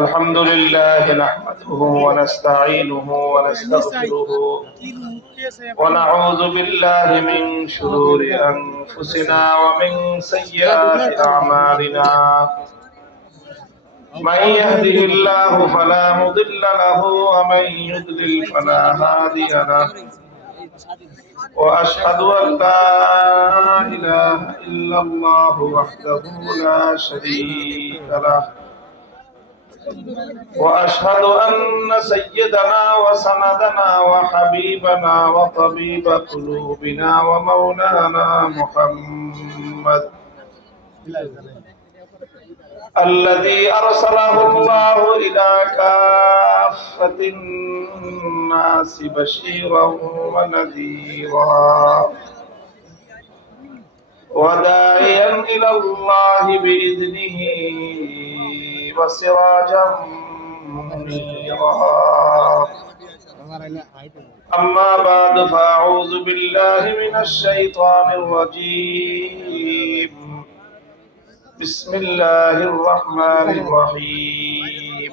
الحمد لله نحمده ونستعينه ونستغفره ونعوذ بالله من شرور أنفسنا ومن سيئات أعمالنا من يهده الله فلا مضل له ومن يضلل فلا هادي له وأشهد أن لا إله إلا الله وحده لا شريك له وأشهد أن سيدنا وسندنا وحبيبنا وطبيب قلوبنا ومولانا محمد الذي أرسله الله إلى كافة الناس بشيرا ونذيرا وداعيا إلى الله بإذنه وسراجا منيرا أما بعد فأعوذ بالله من الشيطان الرجيم بسم الله الرحمن الرحيم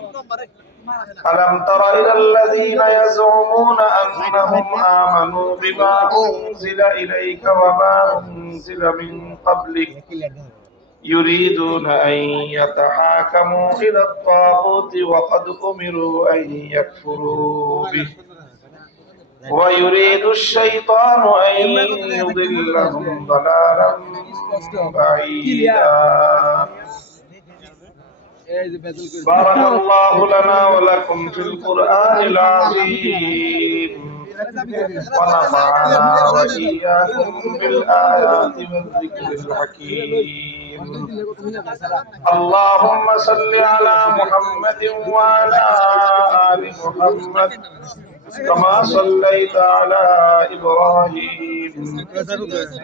ألم تر إلى الذين يزعمون أنهم آمنوا بما أنزل إليك وما أنزل من قبلك يريدون أن يتحاكموا إلى الطاغوت وقد أمروا أن يكفروا به ويريد الشيطان أن يضلهم ضلالا بعيدا بارك الله لنا ولكم في القرآن العظيم ونفعنا وإياكم بالآيات والذكر الحكيم اللهم صل على محمد وعلى آل محمد كما صليت على إبراهيم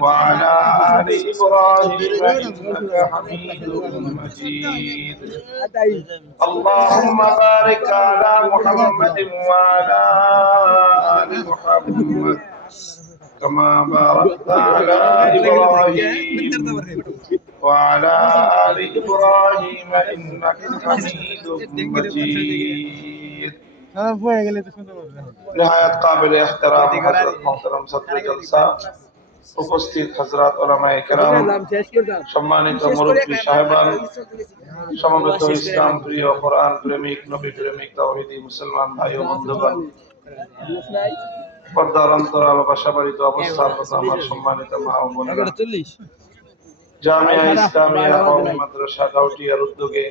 وعلى آل إبراهيم إنك حميد مجيد اللهم بارك على محمد وعلى آل محمد كما باركت على إبراهيم وعلى آل إبراهيم إنك حميد مجيد نهایت قابل احترام حضرت محترم صدر جلسہ উপস্থিত হযরত উলামায়ে কেরাম সম্মানিত মুরব্বী সাহেবান সমবেত ইসলাম প্রিয় কোরআন প্রেমিক নবী প্রেমিক তাওহীদি মুসলমান ভাই ও বন্ধুগণ পর্দার অন্তরাল বাসাবাড়িতে অবস্থানরত আমার সম্মানিত মা ও বোনেরা জামিয়া ইসলামিয়া কওমি মাদ্রাসা গাউটিয়ার উদ্যোগে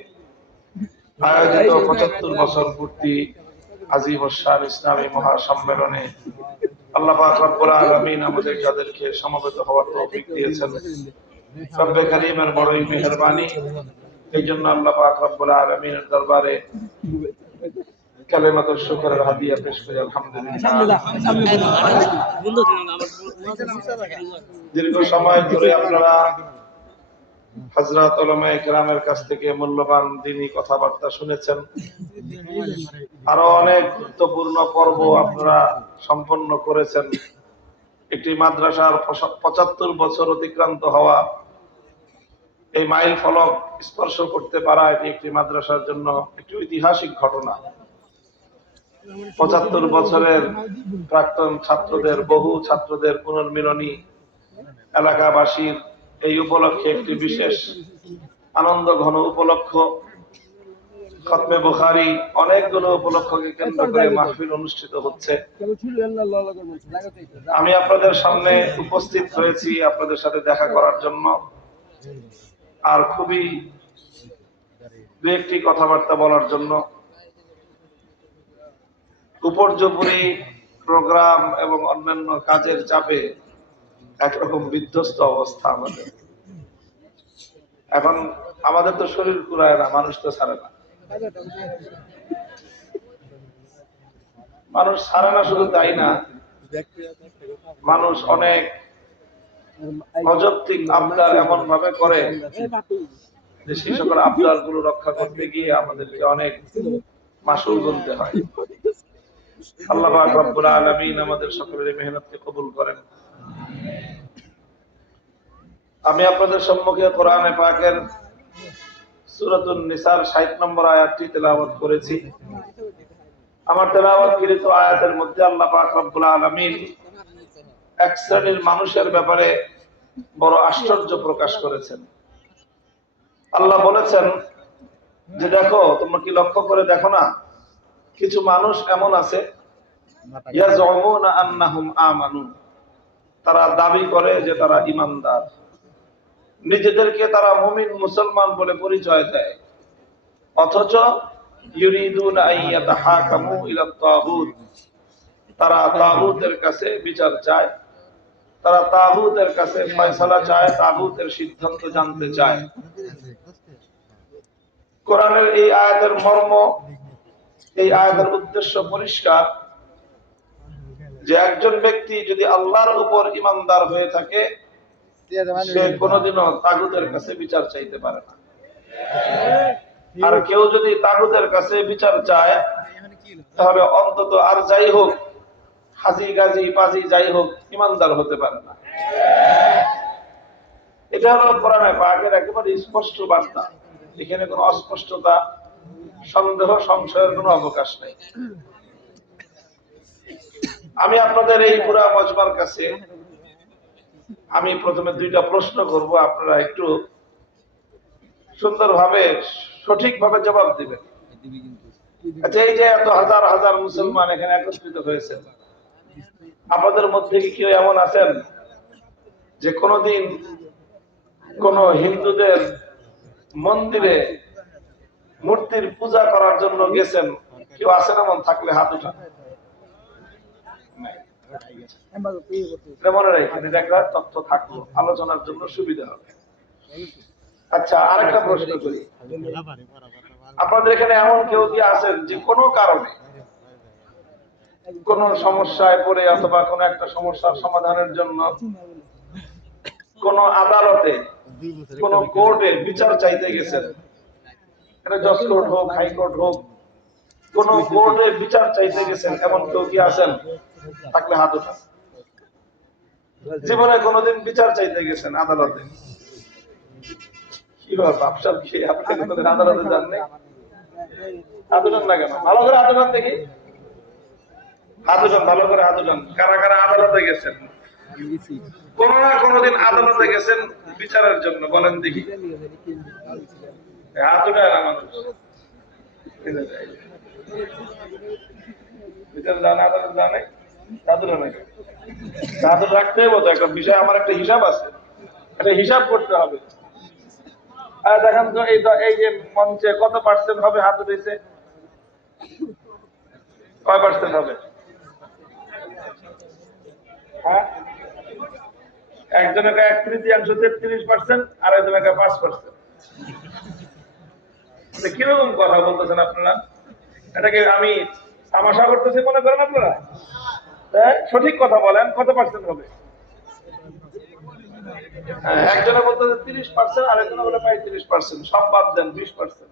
আয়োজিত ৭৫ বছর পূর্তি আজিম শান ইসলামী মহাসম্মেলনে আল্লাহ পাক রব্বুল আলামিন আমাদের যাদেরকে সমবেত হওয়ার তৌফিক দিয়েছেন রব্বে কারীমের বড়ই মেহেরবানি এইজন্য আল্লাহ পাক রব্বুল আলামিনের দরবারে কালেমাতুশ শুকরের হাদিয়া পেশ করি আলহামদুলিল্লাহ। দীর্ঘ সময় ধরে আপনারা হযরত উলামায়ে কেরামের কাছ থেকে মূল্যবান দ্বীনি কথাবার্তা শুনেছেন, আরো অনেক গুরুত্বপূর্ণ পর্ব আপনারা সম্পন্ন করেছেন। একটি মাদ্রাসার ৭৫ বছর অতিক্রান্ত হওয়া, এই মাইল ফলক স্পর্শ করতে পারা, এটি একটি মাদ্রাসার জন্য একটি ঐতিহাসিক ঘটনা। ৭৫ বছরের প্রাক্তন ছাত্রদের, বহু ছাত্রদের পুনর্মিলনী, এলাকাবাসীর এই উপলক্ষে একটি বিশেষ আনন্দ ঘন উপলক্ষ। খতমে বুখারী, অনেকগুলো উপলক্ষকে কেন্দ্র করে মাহফিল অনুষ্ঠিত হচ্ছে। আমি আপনাদের সামনে উপস্থিত হয়েছি আপনাদের সাথে দেখা করার জন্য, আর খুবই দু একটি কথাবার্তা বলার জন্য। উপর্যুপরি প্রোগ্রাম এবং অন্যান্য কাজের চাপে একরকম বিধ্বস্ত অবস্থা আমাদের। এখন আমাদের তো শরীর কুলায় না, মানুষ তো ছাড়ে না। মানুষ ছাড়ে না, শুধু তাই না, মানুষ অনেক অযৌক্তিক আবদার এমন ভাবে করে যে সেই সকল আবদার গুলো রক্ষা করতে গিয়ে আমাদেরকে অনেক মাসুল গুনতে হয়। আল্লাহ পাক রব্বুল আলামিন আমাদের সকলের মেহনতকে কবুল করেন। আমি আপনাদের সম্মুখে কোরআনে পাকের সূরাতুন নিসার 60 নম্বর আয়াতটি তেলাওয়াত করেছি। আমার তেলাওয়াতকৃত আয়াতের মধ্যে আল্লাহ পাক রব্বুল আলামিন এক শ্রেণীর মানুষের ব্যাপারে বড় আশ্চর্য প্রকাশ করেছেন। আল্লাহ বলেছেন যে দেখো, তোমরা কি লক্ষ্য করে দেখো না, কিছু মানুষ এমন আছে ইয়াজউমুনা আন্নাহুম আমানু, তারা দাবি করে যে তারা ঈমানদার, নিজেদেরকে তারা মুমিন মুসলমান বলে পরিচয় দেয়, অথচ ইউরিদুনা আইয়াতাহাকামু ইলা তাগুত, তারা তাগুতের কাছে বিচার চায়, তারা তাগুতের কাছে ফয়সালা চায়, তাগুতের সিদ্ধান্ত জানতে চায়। কোরআনের এই আয়াতের মর্ম, এই আয়াতের উদ্দেশ্য পরিষ্কার যে একজন ব্যক্তি যদি আল্লাহর উপর ঈমানদার হয়ে থাকে, সে কোনোদিনও তাগুতের কাছে বিচার চাইতে পারে না। আর কেউ যদি তাগুতের কাছে বিচার চায়, তাহলে অন্তত আর যাই হোক, হাজি গাজি পাজি যাই হোক, ঈমানদার হতে পারে না। এটা হলো কোরআনে পাকের একেবারে স্পষ্ট বার্তা। এখানে কোনো অস্পষ্টতা, সন্দেহ, সংশয়ের কোনো অবকাশ নেই। আমি আপনাদের এই পুরা মজমার কাছে আমি প্রথমে দুইটা প্রশ্ন করব, আপনারা একটু সুন্দরভাবে সঠিকভাবে জবাব দিবেন। আচ্ছা, এই যে এত হাজার হাজার মুসলমান এখানে একত্রিত হয়েছে, আপনাদের মধ্যে কি কেউ এমন আছেন যে কোনদিন কোন হিন্দুদের মন্দিরে মূর্তির পূজা করার জন্য গেছেন? কেউ আছেন এমন? থাকলে হাত উঠান। মনে রাখেন, এটা একটা তথ্য থাকলো, আলোচনার জন্য সুবিধা হবে। আচ্ছা, আরেকটা প্রশ্ন করি, আপনাদের এখানে এমন কেউ কি আছেন যে কোনো কারণে কোন সমস্যায় পড়ে অথবা কোন একটা সমস্যার সমাধানের জন্য কোন আদালতে, কোন কোর্টে বিচার চাইতে গেছেন? এটা জজ কোর্ট হোক, হাইকোর্ট হোক, কোন কোর্টে বিচার চাইতে গেছেন, এমন কেউ কি আছেন? থাকলে হাত উঠান। জীবনে কোনোদিন বিচার চাইতে গেছেন আদালতে? কি ব্যাপার বাপসাব, কি আপনি কোনোদিন আদালতে যান নাই? হাত উঠান না কেন? ভালো করে হাত উঠান দেখি, হাত উঠান, ভালো করে হাত উঠান। কারা কারা আদালতে গেছেন? কোন না কোনদিন আদালতে গেছেন বিচারের জন্য, বলেন দেখি। হাত উঠায় না মানুষ, বিচার জানে, আদালত জানে, দাদুরা নাকি দাদুর রাখতে হবে তো একটা বিষয়। আমার একটা হিসাব আছে, একটা হিসাব করতে হবে। দেখেন তো এই যে মঞ্চে কত পার্সেন্ট হবে হাত উঠেছে? কয় পার্সেন্ট হবে? হ্যাঁ, একজনের 1/3 33%, আর একজনের 5%। কিরকম কথা বলতেছেন আপনারা? এটাকে আমি তামাশা করতেছি মনে করেন আপনারা? সঠিক কথা বলেন, কত পার্সেন্ট হবে? একজনে বলতেছে 30%, আর একজনে বলে 35%। সব বাদ দেন, 20%।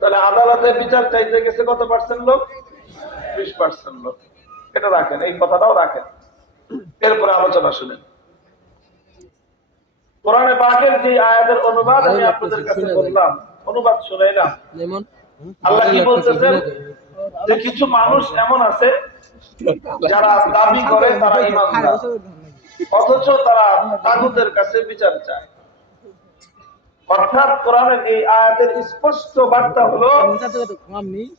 তাহলে আদালতে বিচার চাইতে গেছে কত পার্সেন্ট লোক? 20% লোক। এটা রাখেন, এই কথাটাও রাখেন। এরপরে আলোচনা শুনেন। কোরআনে পাকের যে আয়াতের অনুবাদ আমি আপনাদের কাছে বললাম, অনুবাদ শুনাইলাম। আল্লাহ কি বলতেছেন যে কিছু মানুষ এমন আছে যারা দাবি করে তারা ঈমানদার, অথচ তারা তাগুতের কাছে বিচার চায়। অর্থাৎ কোরআনের এই আয়াতের স্পষ্ট বার্তা হলো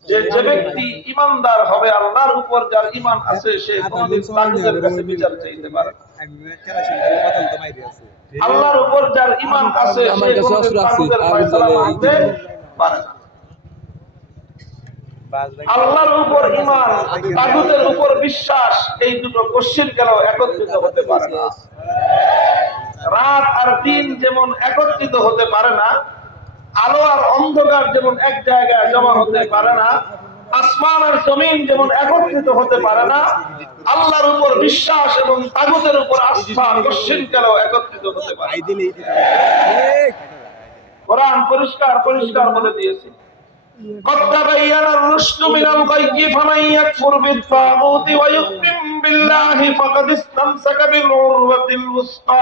যে যে ব্যক্তি ঈমানদার হবে, আল্লাহর উপর যার ঈমান আছে, সে কোনদিন তাগুতের কাছে বিচার চাইতে পারে না। আল্লাহর উপর যার ঈমান আছে, সে কোনদিন তাগুতের ফয়সালা মানতে পারে না। আল্লাহর উপর ঈমান, তাগুতের উপর বিশ্বাস, এই দুটো কোশ্চেন কেন একত্রিত হতে পারে না? রাত আর দিন যেমন একত্রিত হতে পারে না, আলো আর অন্ধকার যেমন এক জায়গায় জমা হতে পারে না, আসমান আর জমিন যেমন একত্রিত হতে পারে না, আল্লাহর উপর বিশ্বাস এবং তাগুতের উপর আস্থা কোশ্চেন কেন একত্রিত হতে পারে? কোরআন পরিষ্কার পরিষ্কার বলে দিয়েছে, قد تبين الرشد من الغي فمن يكفر بالطاغوت ويؤمن বিল্লাহি ফাকাদ ইসতামসাকা বিল উরওয়াতিল উসকা।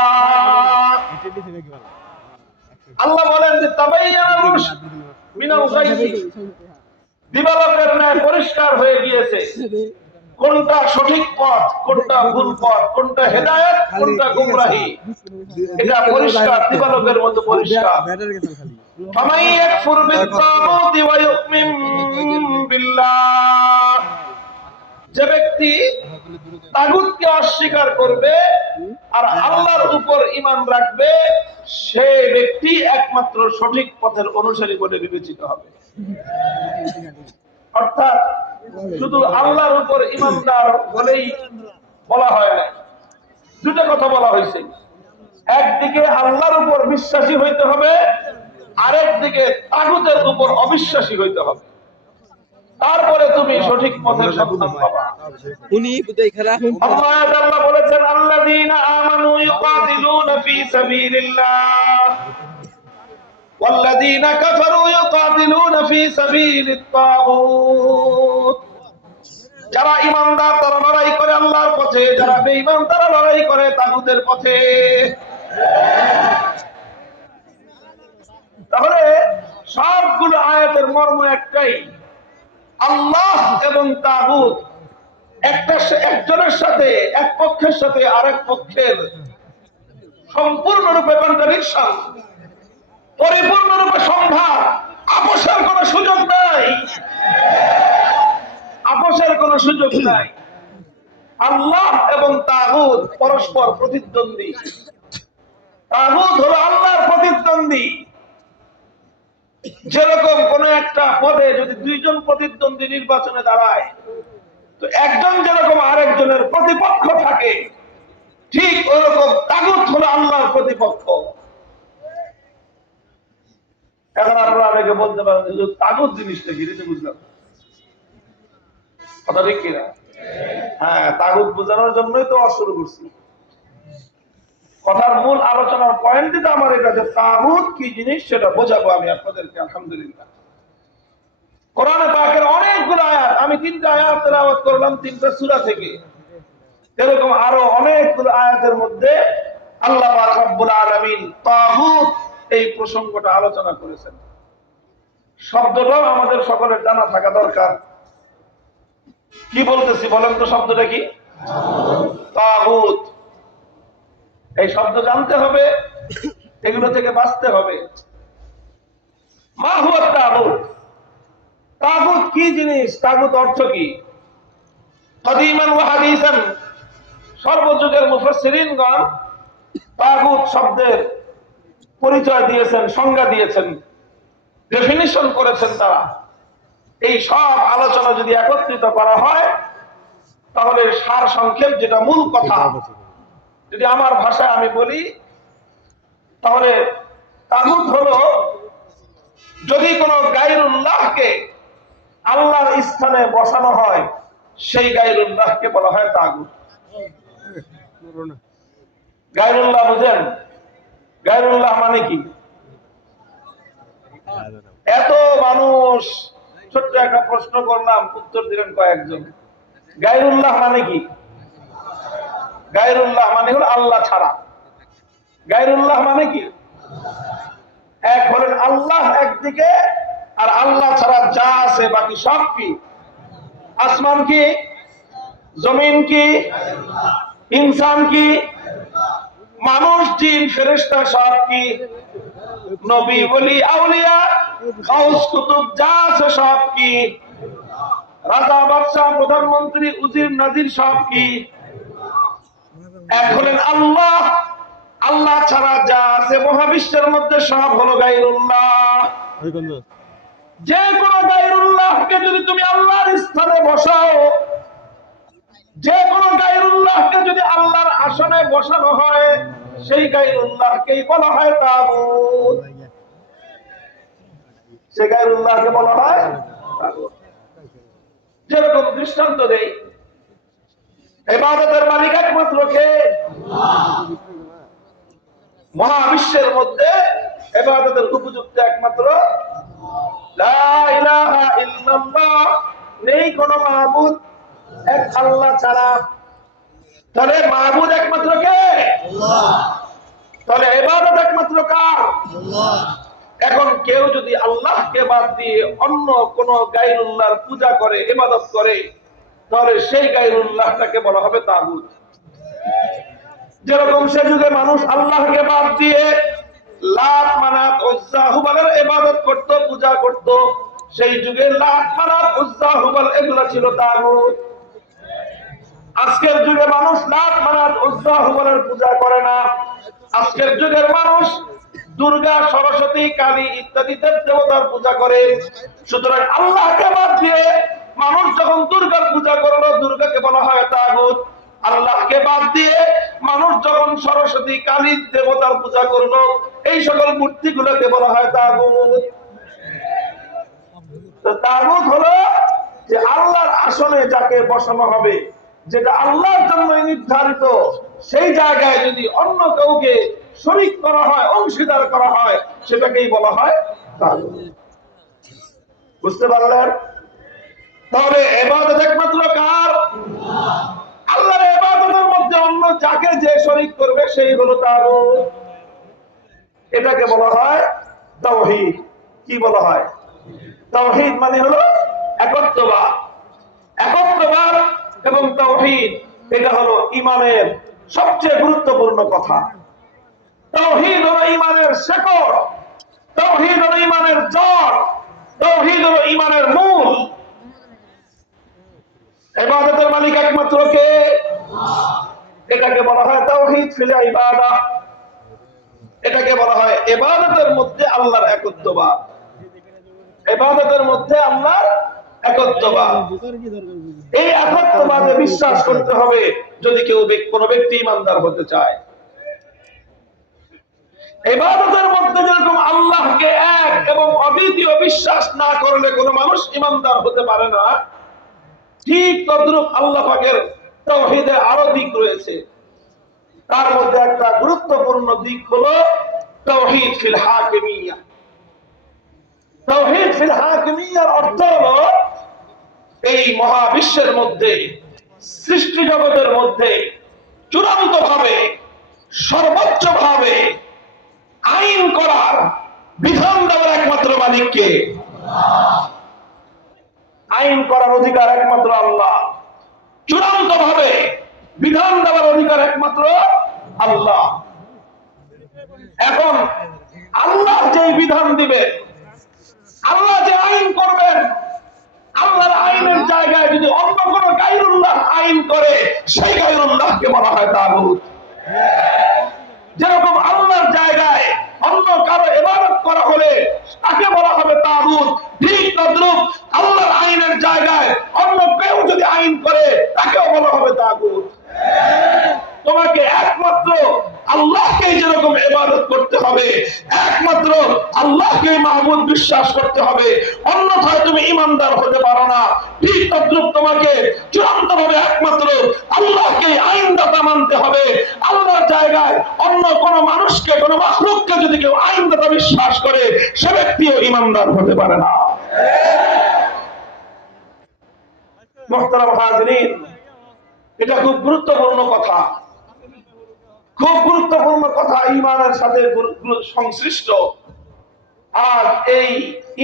আল্লাহ বলেন যে তাবাইয়ানা রুশদ মিনাল গায়ি, দিবালোকের ন্যায় পরিষ্কার হয়ে গিয়েছে কোনটা সঠিক পথ, কোনটা ভুল পথ, কোনটা হেদায়েত, কোনটা গোমরাহি। এটা পরিষ্কার, দিবালোকের মতো পরিষ্কার। ফামান ইয়াকফুর বিত-তাগুতি ওয়া ইউমিন বিল্লাহ, যে ব্যক্তি তাগুতকে অস্বীকার করবে আর আল্লাহর উপর ঈমান রাখবে, সে ব্যক্তি একমাত্র সঠিক পথের অনুসারী বলে বিবেচিত হবে। অর্থাৎ শুধু আল্লাহর উপর ঈমানদার বলেই বলা হয় না, দুটো কথা বলা হয়েছে। একদিকে আল্লাহর উপর বিশ্বাসী হইতে হবে, আরেকদিকে তাগুতের উপর অবিশ্বাসী হইতে হবে, তারপরে তুমি সঠিক পথের সন্ধান পাবা। আল্লাহ বলেছেন আল্লাযীনা আমানু ইউকাতিলুনা ফী সাবিলিল্লাহ ওয়াল্লাযীনা কাফারু ইউকাতিলুনা ফী সাবিলিত তাগুত। যারা ঈমানদার তারা লড়াই করে আল্লাহর পথে, যারা বেঈমান তারা লড়াই করে তাগুতের পথে। তাহলে সবগুলো আয়াতের মর্ম একটাই, আল্লাহ এবং তাগুত একজনের সাথে, এক পক্ষের সাথে আরেক পক্ষের সম্পূর্ণরূপে কন্ট্রাডিকশন, পরিপূর্ণরূপে সংঘাত। আপোষের কোনো সুযোগ নাই, আপোষের কোনো সুযোগ নাই। আল্লাহ এবং তাগুত পরস্পর প্রতিদ্বন্দ্বী। তাগুত হলো আল্লাহর প্রতিদ্বন্দ্বী। যেরকম কোন একটা পদে যদি দুইজন প্রতিদ্বন্দ্বী নির্বাচনে দাঁড়ায়, তো একজন যেরকম আরেকজনের প্রতিপক্ষ থাকে, ঠিক ওরকম তাগুত হলো আল্লাহর প্রতিপক্ষ। এখন আপনারা অনেকে বলতে পারেন যে তাগুত জিনিসটা কি, বুঝলাম কথা ঠিক কিনা? হ্যাঁ, তাগুত বোঝানোর জন্যই তো শুরু করছি। কথার মূল আলোচনার পয়েন্টই তো আমার এটা, যে তাগুত কি জিনিস সেটা বোঝাবো আমি আপনাদেরকে। আলহামদুলিল্লাহ, কোরআনে পাকের অনেকগুলো আয়াত, আমি 3টা আয়াত তেলাওয়াত করলাম 3টা সূরা থেকে। এরকম আরো অনেকগুলো আয়াতের মধ্যে আল্লাহ পাক রব্বুল আলামিন তাগুত এই প্রসঙ্গটা আলোচনা করেছেন। শব্দটাও আমাদের সকলের জানা থাকা দরকার। কি বলতেছি বলেন তো, শব্দটা কি? তাগুত। এই শব্দ জানতে হবে, এগুলো থেকে বাঁচতে হবে। মা হুয়া তাগুত, তাগুত কি জিনিস, তাগুত অর্থ কি? কাদিমান ওয়া হাদিসান, সর্বযুগের মুফাসসিরিনগণ তাগুত শব্দের পরিচয় দিয়েছেন, সংজ্ঞা দিয়েছেন, ডেফিনিশন করেছেন তারা। এই সব আলোচনা যদি একত্রিত করা হয়, তাহলে সার সংক্ষেপ, যেটা মূল কথা, যদি আমার ভাষায় আমি বলি, তাহলে তাগুত হলো যদি কোনো গায়রুল্লাহকে আল্লাহর স্থানে বসানো হয়, সেই গায়রুল্লাহকে বলা হয় তাগুত। গায়রুল্লাহ বুঝেন? গায়রুল্লাহ মানে কি? এত মানুষ, ছোট্ট একটা প্রশ্ন করলাম, উত্তর দিলেন কয়েকজন। গায়রুল্লাহ মানে কি? গায়রুল্লাহ মানে হলো আল্লাহ ছাড়া। গায়রুল্লাহ মানে কি? এক হলেন আল্লাহ একদিকে, আর আল্লাহ ছাড়া যা আছে বাকি সব কি? আসমান কি, জমিন কি, ইনসান কি, মানুষ, জিন, ফেরেশতা সব কি? নবী, ওলি, আউলিয়া, গাউস, কুতুব যা আছে সব কি? রাজা, বাদশা, প্রধানমন্ত্রী, উজির, নাজির সব কি? এক হলেন আল্লাহ। আল্লাহ ছাড়া যা আছে মহাবিশ্বের মধ্যে সব হলো গায়রুল্লাহ। যে কোনো গায়রুল্লাহকে যদি তুমি আল্লাহর স্থানে বসাও, যে কোনো গায়রুল্লাহকে যদি আল্লাহর আসনে বসানো হয়, সেই গায়রুল্লাহকেই বলা হয় তাগুত। সেই গায়রুল্লাহকে বলা হয় তাগুত। যেরকম দৃষ্টান্ত দেই, ইবাদতের মালিক একমাত্র কে? মহাবিশ্বের মধ্যে ইবাদতের উপযুক্ত একমাত্র লা ইলাহা ইল্লাল্লাহ, নেই কোন মাবুদ এক আল্লাহ ছাড়া। তাহলে মাহবুদ একমাত্র কে? আল্লাহ। তাহলে ইবাদত একমাত্র কার? আল্লাহ। এখন কেউ যদি আল্লাহকে বাদ দিয়ে অন্য কোন গায়রুল্লাহর পূজা করে, ইবাদত করে, তাহলে সেই গায়রুল্লাহটাকে বলা হবে তাগুত। যেরকম সে যুগে মানুষ আল্লাহকে বাদ দিয়ে লাত, মানাত, উজ্জা, হুবালের ইবাদত করত, পূজা করত, সেই যুগে লাত, মানাত, উজ্জা, হুবাল এগুলা ছিল তাগুত। আজকের যুগে মানুষ লাত, মানাত, উজ্জা, হুবালের পূজা করে না। আজকের যুগের মানুষ দুর্গা, সরস্বতী, কালী ইত্যাদি দেবতার পূজা করে। সুতরাং আল্লাহকে বাদ দিয়ে মানুষ যখন দুর্গার পূজা করলো, দুর্গাকে বলা হয় তাগুত। আল্লাহকে বাদ দিয়ে মানুষ যখন সরস্বতী, কালী দেবতার পূজা করলো, এই সকল মূর্তিগুলোকে বলা হয় তাগুত। তো তাগুত হলো যে আল্লাহর আসনে যাকে বসানো হবে, যেটা আল্লাহর জন্য নির্ধারিত, সেই জায়গায় যদি অন্য কাউকে শরীক করা হয়, অংশীদার করা হয়, সেটাকেই বলা হয় তাগুত। বুঝতে পারলেন? তাহলে ইবাদত একমাত্র কার? আল্লাহর ইবাদতের মধ্যে অন্য যাকে যে শরীক করবে সেই হলো তাগুত। এটাকে বলা হয় তাওহীদ। কি বলা হয়? তাওহীদ মানে হলো একত্ববাদ। একত্ববাদ এবং তাওহীদ এটা হলো ঈমানের সবচেয়ে গুরুত্বপূর্ণ কথা। তাওহীদ হলো ঈমানের শেকড়, তাওহীদ হলো ঈমানের জড়, তাওহীদ হলো ঈমানের মূল। ইবাদতের মালিক একমাত্র কে? এটাকে বলা হয় তাওহীদ ফিল ইবাদাহ। এটাকে বলা হয় ইবাদতের মধ্যে আল্লাহর একত্ববাদ। ইবাদতের মধ্যে আল্লাহর একত্ববাদ। এই একত্ববাদে বিশ্বাস করতে হবে যদি কেউ কোন ব্যক্তি ঈমানদার হতে চায়। ইবাদতের মধ্যে যেরকম আল্লাহকে এক এবং অদ্বিতীয় বিশ্বাস না করলে কোন মানুষ ঈমানদার হতে পারে না, ঠিক তদ্রূপ আল্লাহ পাকের তাওহীদে আরো দিক রয়েছে। তার মধ্যে একটা গুরুত্বপূর্ণ দিক হলো তাওহীদ ফিল হাকিমিয়্যাহ। তাওহীদ ফিল হাকিমিয়্যার অর্থ হলো এই মহাবিশ্বের মধ্যে, সৃষ্টি জগতের মধ্যে চূড়ান্ত ভাবে, সর্বোচ্চ ভাবে আইন করার, বিধান দেওয়ার একমাত্র মালিককে। আইন করার অধিকার একমাত্র আল্লাহ। চূড়ান্ত ভাবে বিধান দেওয়ার অধিকার একমাত্র আল্লাহ। এখন আল্লাহ যে বিধান দিবেন, আল্লাহ যে আইন করবেন, আল্লাহর আইনের জায়গায় যদি অন্য কোন গায়রুল্লাহ আইন করে, সেই গায়রুল্লাহকে বলা হয় তাগুত। যেরকম আল্লাহর জায়গায় অন্য কারো ইবাদত করা হলে তাকে বলা হবে তাগুত, ঠিক তদ্রূপ আল্লাহর আইনের জায়গায় অন্য কেউ যদি আইন করে, তাকেও বলা হবে তাগুত। তোমাকে একমাত্র আল্লাহকে যেরকম ইবাদত করতে হবে, একমাত্র আল্লাহকে মাহবুদ বিশ্বাস করতে হবে, অন্যথায় তুমি ঈমানদার হতে পারো না। ঠিক তদ্রূপ তোমাকে চূড়ান্ত ভাবে একমাত্র আল্লাহকে আইনদাতা মানতে হবে। আল্লাহর জায়গায় অন্য কোন মানুষকে, কোন মাখলুককে যদি কেউ আইনদাতা বিশ্বাস করে, সে ব্যক্তিও ঈমানদার হতে পারে না। মুহতারাম হাজিরিন, এটা খুব গুরুত্বপূর্ণ কথা, খুব গুরুত্বপূর্ণ কথা, ঈমানের সাথে সংশ্লিষ্ট। আর এই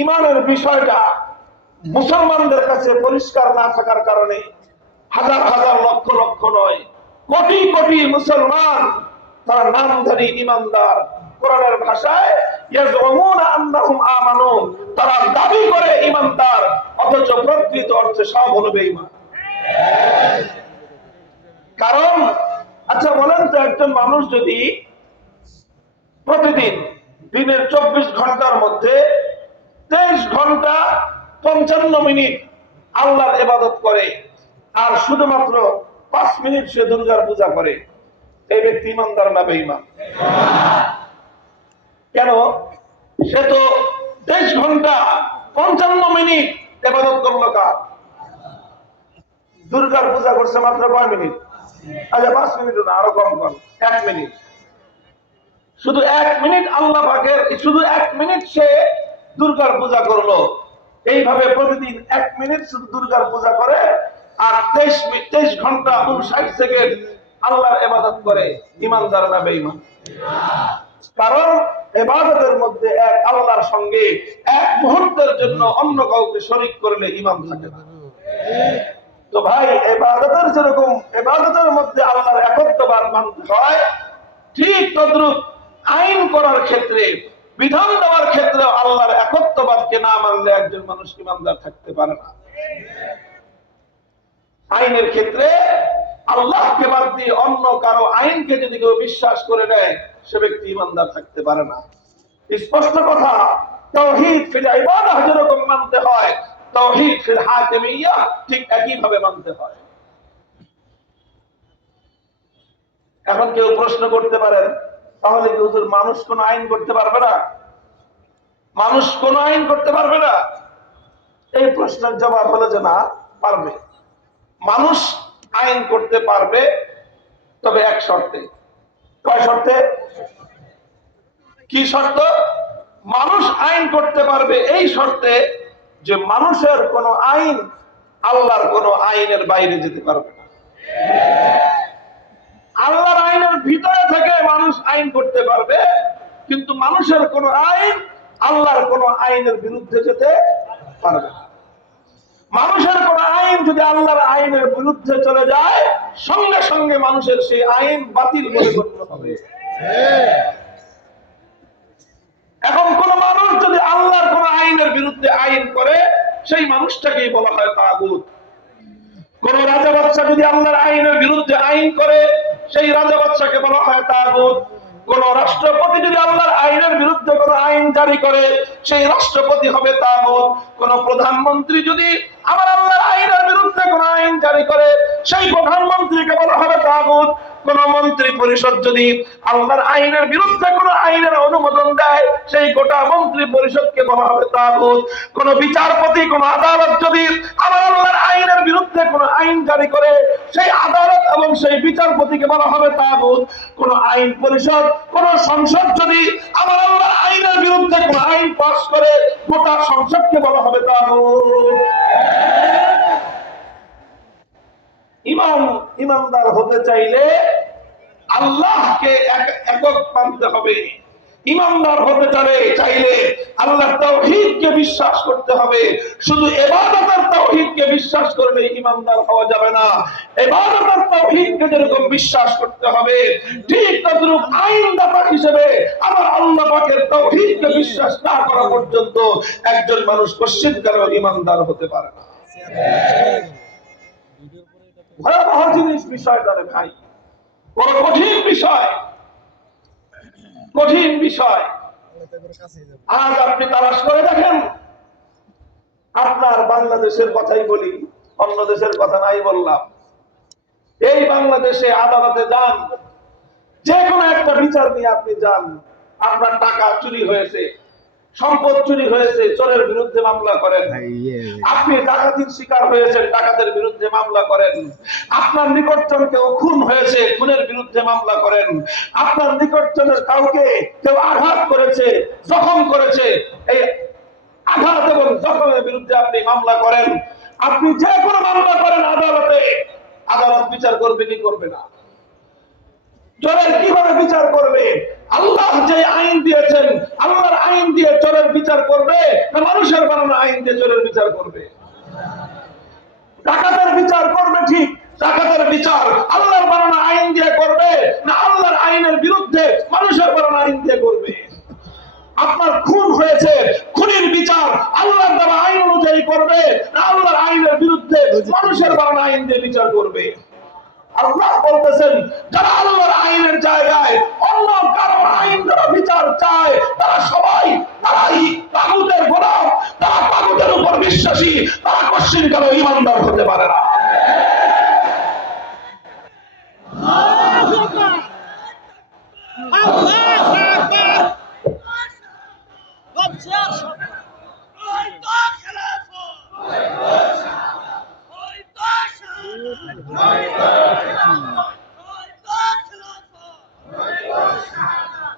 ঈমানের বিষয়টা মুসলমানদের কাছে পরিষ্কার না থাকার কারণে হাজার হাজার, লক্ষ লক্ষ নয়, কোটি কোটি মুসলমান তারা নামধারী ঈমানদার, কোরআনের ভাষায় ইয়াজুমুনা আন্নাহুম আমানু, তারা দাবি করে ঈমানদার, অথচ প্রকৃত অর্থে সব হলো বেঈমান। কারণ আচ্ছা বলেন তো, একজন মানুষ যদি প্রতিদিন দিনের 24 ঘন্টার মধ্যে 23 ঘন্টা 55 মিনিট আল্লাহর ইবাদত করে, আর শুধুমাত্র 5 মিনিট সে দুর্গার পূজা করে, এই ব্যক্তি ঈমানদার না বেঈমান? কেন? সে তো 23 ঘন্টা 55 মিনিট ইবাদত করলো কার? দুর্গার পূজা করছে মাত্র কয় মিনিট? আচ্ছা 5 মিনিট না, আরো কম কম, 1 মিনিট। শুধু 1 মিনিট আল্লাহ পাকের, শুধু 1 মিনিট সে দুর্গার পূজা করলো। এইভাবে প্রতিদিন 1 মিনিট শুধু দুর্গার পূজা করে, আর 23 ঘন্টা 59 সেকেন্ড আল্লাহর ইবাদত করে ঈমানদার না বেঈমান? কারণ ইবাদতের মধ্যে এক আল্লাহর সঙ্গে এক মুহূর্তের জন্য অন্য কাউকে শরীক করলে ঈমান থাকে না। তো ভাই ইবাদতের যেরকম ইবাদতের মধ্যে আল্লাহর একত্ববাদ মানতে হয়, ঠিক তদ্রূপ আইন করার ক্ষেত্রে, বিধান দেওয়ার ক্ষেত্রে আল্লাহর একত্ববাদকে না মানলে একজন মানুষ ঈমানদার থাকতে পারে না। আইনের ক্ষেত্রে আল্লাহকে বাদ দিয়ে অন্য কারো আইনকে যদি কেউ বিশ্বাস করে নেয়, সে ব্যক্তি ঈমানদার থাকতে পারে না। স্পষ্ট কথা, তাওহীদ ফিল ইবাদাহ যেরকম মানতে হয়, তাওহীদ ফিল হাকিমিয়্যাহ ঠিক একই ভাবে মানতে হয়। এখন কেউ প্রশ্ন করতে পারেন, তাহলে কি হুজুর মানুষ কোন আইন করতে পারবে না? মানুষ কোন আইন করতে পারবে না? এই প্রশ্নের জবাব হলো যে না, পারবে। মানুষ আইন করতে পারবে, তবে এক শর্তে। কয় শর্তে? কি শর্ত? মানুষ আইন করতে পারবে এই শর্তে যে মানুষের কোন আইন আল্লাহর কোন আইনের বাইরে যেতে পারবে না। আল্লাহর আইনের ভিতরে থেকে মানুষ আইন করতে পারবে, কিন্তু মানুষের কোন আইন আল্লাহর কোন আইনের বিরুদ্ধে যেতে পারবে না। মানুষের কোন আইন যদি আল্লাহর আইনের বিরুদ্ধে চলে যায়, সঙ্গে সঙ্গে মানুষের সেই আইন বাতিল বলে গণ্য হবে। এখন কোন মানুষ যদি আল্লাহর কোন আইনের বিরুদ্ধে আইন করে, সেই মানুষটাকেই বলা হয় তাগুত। কোন রাজা বাদশা যদি আল্লাহর আইনের বিরুদ্ধে আইন করে, সেই রাজা বাদশাকে বলা হয় তাগুত। কোন রাষ্ট্রপতি যদি আল্লাহর আইনের বিরুদ্ধে কোন আইন জারি করে, সেই রাষ্ট্রপতি হবে তাগুত। কোন প্রধানমন্ত্রী যদি আমার আল্লাহর আইনের বিরুদ্ধে কোন আইন জারি করে, সেই প্রধানমন্ত্রীকে বলা হবে তাগুত। কোন মন্ত্রী পরিষদ যদি আল্লাহর আইনের বিরুদ্ধে কোন আইনের অনুমোদন দেয়, সেই গোটা মন্ত্রী পরিষদকে বলা হবে তাগুত। কোন বিচারপতি, কোন আদালত যদি আমার আল্লাহর আইনের বিরুদ্ধে কোন আইন জারি করে, সেই আদালত এবং সেই বিচারপতিকে বলা হবে তাগুত। কোন আইন পরিষদ, কোন সংসদ যদি আমার আল্লাহর আইনের বিরুদ্ধে কোন আইন পাস করে, গোটা সংসদকে বলা হবে তাগুত। ইমানদার হতে চাইলে আল্লাহকে একক মানতে হবে। ইমানদার হতে চাইলে আল্লাহর তাওহীদকে বিশ্বাস করতে হবে। শুধু ইবাদতের তাওহীদকে বিশ্বাস করলে ইমানদার হওয়া যাবে না। ইবাদতের তাওহীদকে যেরকম বিশ্বাস করতে হবে, ঠিক তদ্রূপ আইনদাতা হিসেবে আমার আল্লাহ পাকের তাওহীদকে বিশ্বাস না করা পর্যন্ত একজন মানুষ কখনো ইমানদার হতে পারে না। ভয়াবহ জিনিস বিষয়টা রে ভাই, বড় কঠিন বিষয়, কঠিন বিষয়। আজ আপনি তালাশ করে দেখেন, আপনার বাংলাদেশের কথাই বলি, অন্য দেশের কথা নাই বললাম। এই বাংলাদেশে আদালতে যান, যে কোনো একটা বিচার নিয়ে আপনি যান, আপনার টাকা চুরি হয়েছে, সম্পদ চুরি হয়েছে, চোরের বিরুদ্ধে মামলা করেন। আপনি ডাকাতির শিকার হয়েছেন, ডাকাতের বিরুদ্ধে মামলা করেন। আপনার নিকটজন কেউ খুন হয়েছে, খুনের বিরুদ্ধে মামলা করেন। আপনার নিকটজনের কাউকে কেউ আঘাত করেছে, জখম করেছে, এই আঘাত এবং জখমের বিরুদ্ধে আপনি মামলা করেন। আপনি যে কোনো মামলা করেন আদালতে, আদালত বিচার করবে কি করবে না? চোরের কিভাবে বিচার করবে? আল্লাহ যে আইন দিয়েছেন, আল্লাহর আইন দিয়ে চোরের বিচার করবে না মানুষের বানানো আইন দিয়ে চোরের বিচার করবে? ডাকাতের বিচার করবে ঠিক, ডাকাতের বিচার আল্লাহর বানানো আইন দিয়ে করবে না আল্লাহর আইনের বিরুদ্ধে মানুষের বানানো আইন দিয়ে করবে? আপনার খুন হয়েছে, খুনের বিচার আল্লাহর দেওয়া আইন অনুযায়ী করবে না আল্লাহর আইনের বিরুদ্ধে মানুষের বানানো আইন দিয়ে বিচার করবে? আল্লাহ বলতেছেন, যারা আল্লাহর আইনের জায়গায় অন্য কারো আইন দ্বারা বিচার চায়, তারা সবাই তারাই তাগুতের গোলাম, তারা তাগুতের উপর বিশ্বাসী, তারা কখনো ঈমানদার হতে পারে না।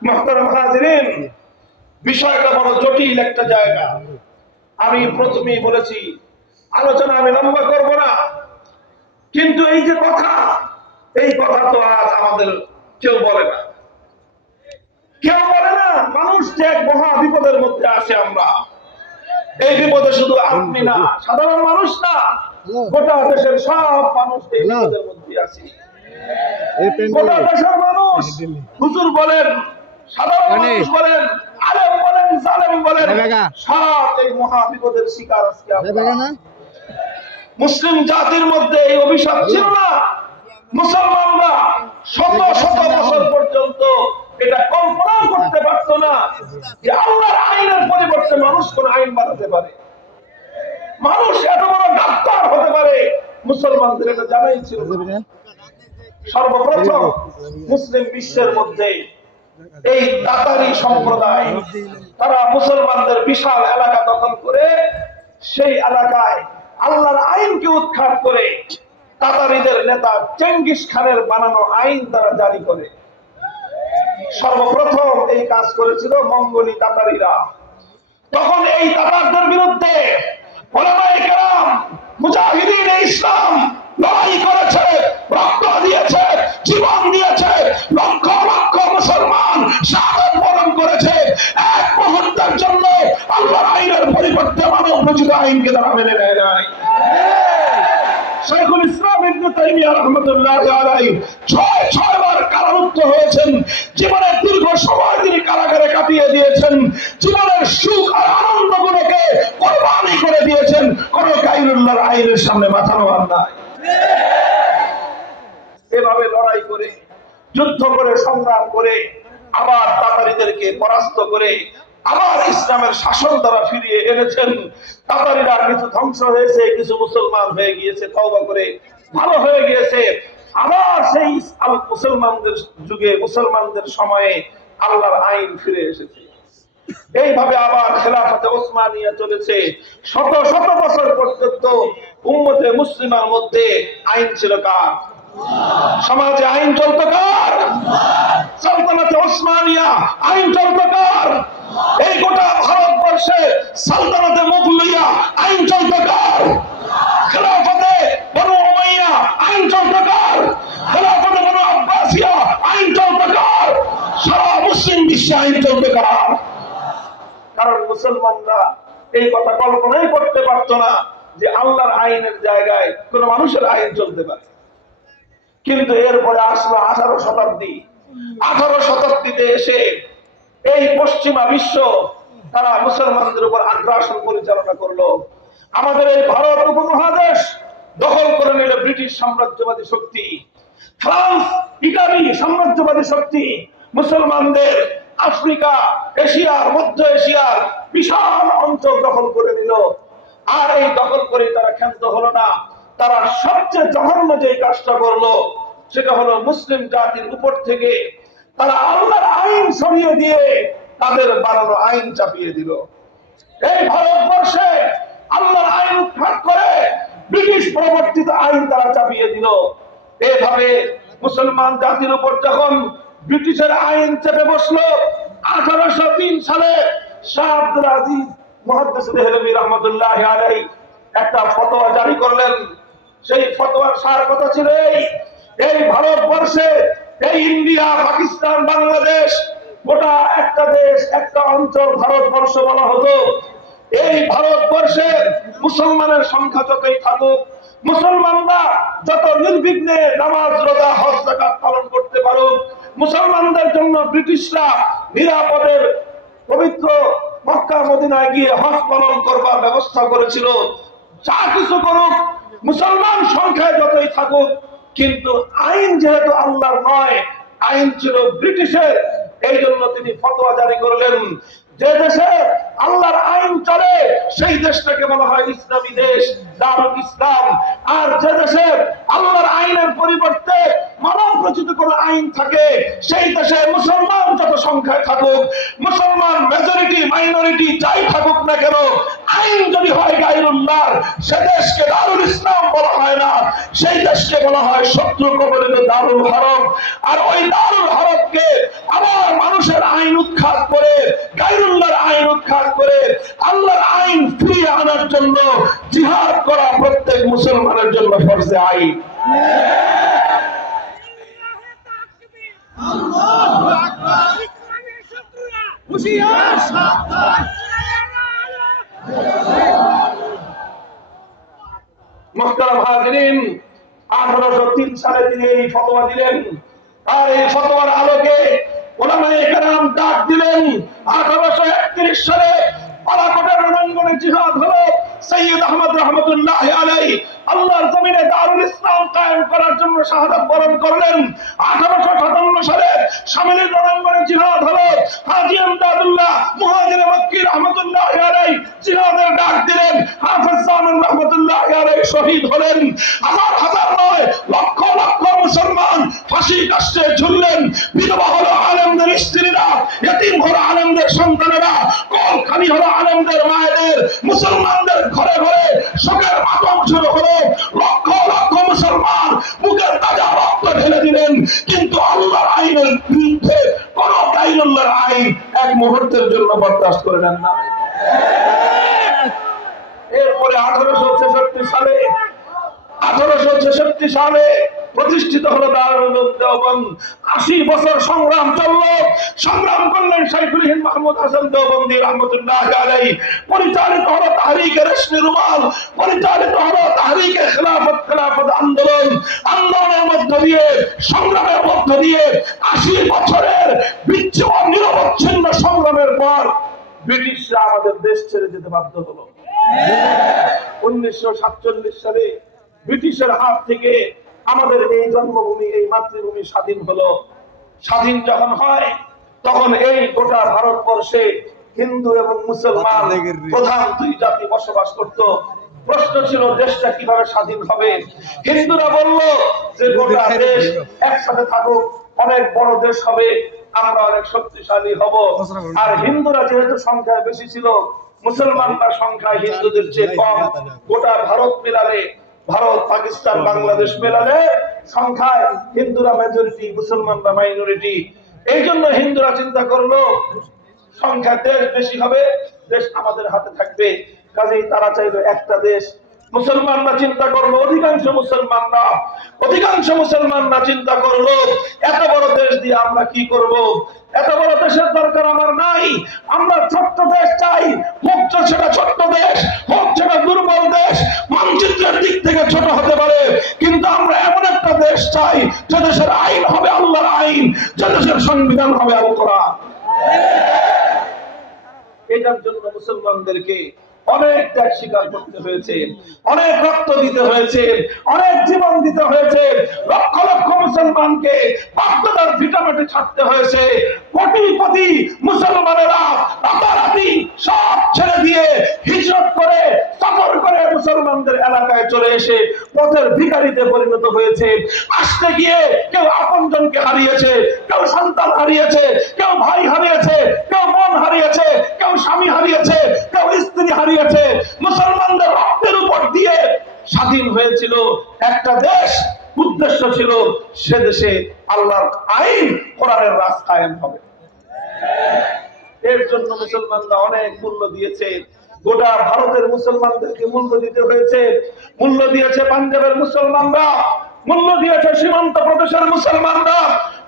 মুহতারাম হাজিরিন, বিষয়টা বড় জটিল একটা জায়গা। আমি প্রথমেই বলেছি, আলোচনা আমি লম্বা করব না, কিন্তু এই যে কথা, এই কথা তো আজ আমাদের কেউ বলে না, কেউ বলে না। মানুষ যে এক মহা বিপদের মধ্যে আছে, আমরা এই বিপদে শুধু আপনি না, সাধারণ মানুষ না, গোটা দেশের সব মানুষ এই বিপদের মধ্যে আছে। গোটা দেশের মানুষ, হুজুর বলেন, সাধারণ মানুষ বলেন, আলেম বলেন, জালেম বলেন, সব এই মহা বিপদের শিকার আজকে আমরা। মুসলিম জাতির মধ্যে এই অভিশাপ ছিল না। মুসলমানরা শত শত বছর পর্যন্ত এটা কল্পনা করতে পারত না যে আল্লাহর আইনের পরিবর্তে মানুষ কোন আইন বানাতে পারে, মানুষ এত বড় ডাক্তার হতে পারে। মুসলমানদের এটা জানাই ছিল। সর্বপ্রথম মুসলিম বিশ্বের মধ্যে এই তাতারি সম্প্রদায়, তারা মুসলমানদের বিশাল এলাকা দখল করে সেই এলাকায় আল্লাহর আইনকে উৎখাত করে তাতারিদের নেতা চেঙ্গিস খানের বানানো আইন তারা জারি করে। সর্বপ্রথম এই কাজ করেছিল মঙ্গোলি তাতারিরা। তখন এই তাতারদের বিরুদ্ধে উলামায়ে কেরাম, মুজাহিদিনে ইসলাম লড়াই করেছে, রক্ত দিয়েছে, জীবন দিয়েছে, লক্ষ লক্ষ মুসলমান শাহাদাত বরণ করেছে। এক মুহূর্তের জন্য আল্লাহর আইনের পরিবর্তে মানব রচিত আইনকে তারা মেনে নেয় নাই। শাইখুল ইসলাম ইবনে তাইমিয়া রাহমাতুল্লাহি আলাইহি ৬ বার কারারুদ্ধ হয়েছেন। জীবনের দীর্ঘ সময় তিনি কারাগারে কাটিয়ে দিয়েছেন। জীবনের সুখ আর আনন্দগুলোকে কোরবানি করে দিয়েছেন। কোন গায়রুল্লাহর আইনের সামনে মাথা নোয়ার নাই। এভাবে লড়াই করে, যুদ্ধ করে, সংগ্রাম করে আবার তাতারিদেরকে পরাস্ত করে আবার ইসলামের শাসন দ্বারা ফিরিয়ে এনেছেন। তাতারিরা কিছু ধ্বংস হয়েছে, কিছু মুসলমান হয়ে গিয়েছে, তওবা করে ভালো হয়ে গিয়েছে। আবার সেই মুসলমানদের যুগে, মুসলমানদের সময়ে আল্লাহর আইন ফিরে এসেছে। এইভাবে আবার খেলাফতে ওসমানিয়া চলেছে। শত শত বছর পর্যন্ত উম্মতে মুসলিমার মধ্যে আইন ছিল কার? সমাজে আইন চলত কার? সালতানাতে ওসমানিয়া আইন চলত কার? এই গোটা ভারতবর্ষে সালতানাতে মুগলিয়া আইন চলত কার? খেলাফতে বনু উমাইয়া আইন চলত কার? খেলাফতে বনু আব্বাসিয়া আইন চলত কার? সারা মুসলিম বিশ্বে আইন চলত কার? কারণ মুসলমানরা এই কথা কল্পনাই করতে পারত না যে আল্লাহর আইনের জায়গায় কোন মানুষের আইন চলতে পারে। কিন্তু এরপরে আসলো 18 শতাব্দী। 18 শতাব্দীতে এসে এই পশ্চিমা বিশ্ব তারা মুসলমানদের উপর আগ্রাসন পরিচালনা করলো। আমাদের এই ভারত উপমহাদেশ দখল করে নিল ব্রিটিশ সাম্রাজ্যবাদী শক্তি, ফ্রান্স, ইটালি সাম্রাজ্যবাদী শক্তি মুসলমানদের আফ্রিকা, এশিয়ার, মধ্য এশিয়ার বিশাল অঞ্চল দখল করে নিল। আর এই দখল করে তারা ক্ষান্ত হলো না। তারা সবচেয়ে জঘন্য যে কাজটা করলো সেটা হলো মুসলিম জাতির উপর থেকে তারা আল্লাহর আইন সরিয়ে দিয়ে তাদের বানানো আইন চাপিয়ে দিল। এই ভারতবর্ষে আল্লাহর আইন উৎখাত করে ব্রিটিশ প্রবর্তিত আইন তারা চাপিয়ে দিল। এভাবে মুসলমান জাতির উপর যখন ব্রিটিশের আইন চেপে বসলো, 1803 সালে শাহ আব্দুল আজিজ মুহাদ্দিস দেহলভী রাহমাতুল্লাহি আলাইহি একটা ফতোয়া জারি করলেন। সেই ফতোয়ার সার কথা ছিল এই ভারতবর্ষে, এই ইন্ডিয়া, পাকিস্তান, বাংলাদেশ, গোটা একটা দেশ, একটা অঞ্চল ভারতবর্ষ বলা হতো। এই ভারতবর্ষে মুসলমানের সংখ্যা যতই থাকুক, মুসলমানরা যত নির্বিঘ্নে নামাজ, রোজা, হজ, যাকাত পালন করতে পারুক, মুসলমানদের জন্য ব্রিটিশরা নিরাপদের পবিত্র মক্কা মদিনায় গিয়ে হজ পালন করবার ব্যবস্থা করেছিল। যা কিছু করুক, মুসলমান সংখ্যায় যতই থাকুক, কিন্তু আইন যেহেতু আল্লাহর নয়, আইন ছিল ব্রিটিশের। এই জন্য তিনি ফতোয়া জারি করলেন, যে দেশে আল্লাহর আইন চলে সেই দেশটাকে বলা হয় ইসলামী দেশ, দারুল ইসলাম। আর যে দেশে আল্লাহর আইনের পরিবর্তে মানব রচিত কোন আইন থাকে, সেই দেশে মুসলমান যত সংখ্যায় থাকুক, মুসলমান মেজরিটি, মাইনরিটি যাই থাকুক না কেন, আইন যদি হয় গায়রুল্লাহ, সে দেশকে দারুল ইসলাম বলা হয় না, সেই দেশকে বলা হয় শত্রু কবলিত দারুল হরব। আর ওই দারুল হরবকে আবার মানুষের আইন উৎখাত করে, গায়রুল্লাহর আইন উৎখাত করে আল্লাহর আইন ফিরিয়ে আনার জন্য জিহাদ করা প্রত্যেক মুসলমানের জন্য ফরজে আইন। মুহতারাম হাজিরিন, 1803 সালে তিনি এই ফতোয়া দিলেন। আর এই ফতোয়ার আলোকে উলামায়ে কেরাম ডাক দিলেন। 1831 সালে বালাকোটের রণাঙ্গনে জিহাদ হলো। সৈয়দ আহমদ রহমতুল্লাহি আলাইহি আল্লাহর জমিনে দারুল ইসলাম কায়েম করার জন্য শাহাদাত বরণ করলেন। 1857 সালে শামিলের রণাঙ্গনে জিহাদ হলো। হাজী আমদাদুল্লাহ মুহাজিরে মক্কি রহমতুল্লাহি আলাইহি জিহাদের ডাক দিলেন। হাফেজ জামান রহমতুল্লাহি আলাইহি শহীদ হলেন। হাজার হাজার নয়, লক্ষ লক্ষ মুসলমান ফাঁসি কাষ্ঠে ঝুললেন। বিধবা হলো আলেমদের স্ত্রীরা, ইতিম হলো আলেমদের সন্তানেরা, কলখানি হলো আলেমদের মায়েদের। মুসলমানদের ঘরে ঘরে শোকের মাতম শুরু হলো। লক্ষ লক্ষ মুসলমান মুখের তাজা রক্ত ঢেলে দিলেন। কিন্তু আল্লাহর আইনের বিরুদ্ধে কোন আইনুল্লাহর আইন এক মুহূর্তের জন্য বরদাস্ত করে নেন না। এরপরে 1866 সালে প্রতিষ্ঠিত হলো দারুল উলুম দেওবন্দ। 80 বছর সংগ্রাম চলল। সংগ্রাম করলেন শাইখুল হিন্দ মাহমুদ হাসান দেওবন্দি রহমতুল্লাহি আলাইহি। পরিচালিত হলো তাহরিকে রেশমি রুমাল, পরিচালিত হলো তাহরিকে খেলাফত আন্দোলন। আন্দোলনের মধ্য দিয়ে, সংগ্রামের মধ্য দিয়ে 80 বছরের বিচ্ছিন্ন নিরবচ্ছিন্ন সংগ্রামের পর ব্রিটিশরা আমাদের দেশ ছেড়ে যেতে বাধ্য হলো। 1947 সালে ব্রিটিশের হাত থেকে আমাদের এই জন্মভূমি, এই মাতৃভূমি স্বাধীন হলো। স্বাধীন যখন হয় তখন এই গোটা ভারতবর্ষে হিন্দু এবং মুসলমান প্রধান দুই জাতি বসবাস করত। প্রশ্ন ছিল দেশটা কিভাবে স্বাধীন হবে। হিন্দুরা বলল যে গোটা দেশ একসাথে থাকুক, অনেক বড় দেশ হবে, আমরা অনেক শক্তিশালী হব। আর হিন্দুরা যেহেতু সংখ্যায় বেশি ছিল, মুসলমানরা সংখ্যা হিন্দুদের চেয়ে কম। গোটা ভারত মিলালে, ভারত পাকিস্তান বাংলাদেশ মেলালে সংখ্যায় হিন্দুরা মেজরিটি, মুসলমানরা মাইনরিটি। এই জন্য হিন্দুরা চিন্তা করলো সংখ্যা দেশ বেশি হবে, দেশ আমাদের হাতে থাকবে। কাজেই তারা চাইলো একটা দেশ। মুসলমানরা চিন্তা করলো, অধিকাংশ মুসলমানরা চিন্তা করলো এত বড় দেশ দিয়ে আমরা কি করব। এত বড় দেশের দরকার আমার নাই। আমরা ছোট্ট দেশ চাই, হোক সেটা ছোট্ট দেশ, হোক সেটা দুর্বল দেশ, মানচিত্রের দিক থেকে ছোট হতে পারে, কিন্তু আমরা এমন একটা দেশ চাই যে দেশের আইন হবে আল্লাহর আইন, যে দেশের সংবিধান হবে আল কোরআন। এটার জন্য মুসলমানদেরকে অনেক ত্যাগ স্বীকার করতে হয়েছে, অনেক রক্ত দিতে হয়েছে, অনেক জীবন দিতে হয়েছে। লক্ষ লক্ষ মুসলমানকে বাগদাদের ভিটামাটি ছাড়তে হয়েছে। কোটিপতি মুসলমানেরা রাতারাতি সব ছেড়ে দিয়ে হিজরত করে, সফর করে মুসলমানদের এলাকায় চলে এসে পথের ভিখারিতে পরিণত হয়েছে। আসতে গিয়ে কেউ আপনজনকে হারিয়েছে, কেউ সন্তান হারিয়েছে, কেউ ভাই হারিয়েছে, কেউ বোন হারিয়েছে, কেউ স্বামী হারিয়েছে, কেউ স্ত্রী হারিয়েছে। মুসলমানদের রক্তের উপর দিয়ে স্বাধীন হয়েছিল একটা দেশ। উদ্দেশ্য ছিল সে দেশে আল্লাহর আইন, কোরআনের রাজ কায়েম হবে। এর জন্য মুসলমানরা অনেক মূল্য দিয়েছে। গোটা ভারতের মুসলমানদেরকে মূল্য দিতে হয়েছে। মূল্য দিয়েছে পাঞ্জাবের মুসলমানরা, মূল্য দিয়েছে সীমান্ত প্রদেশের মুসলমানরা,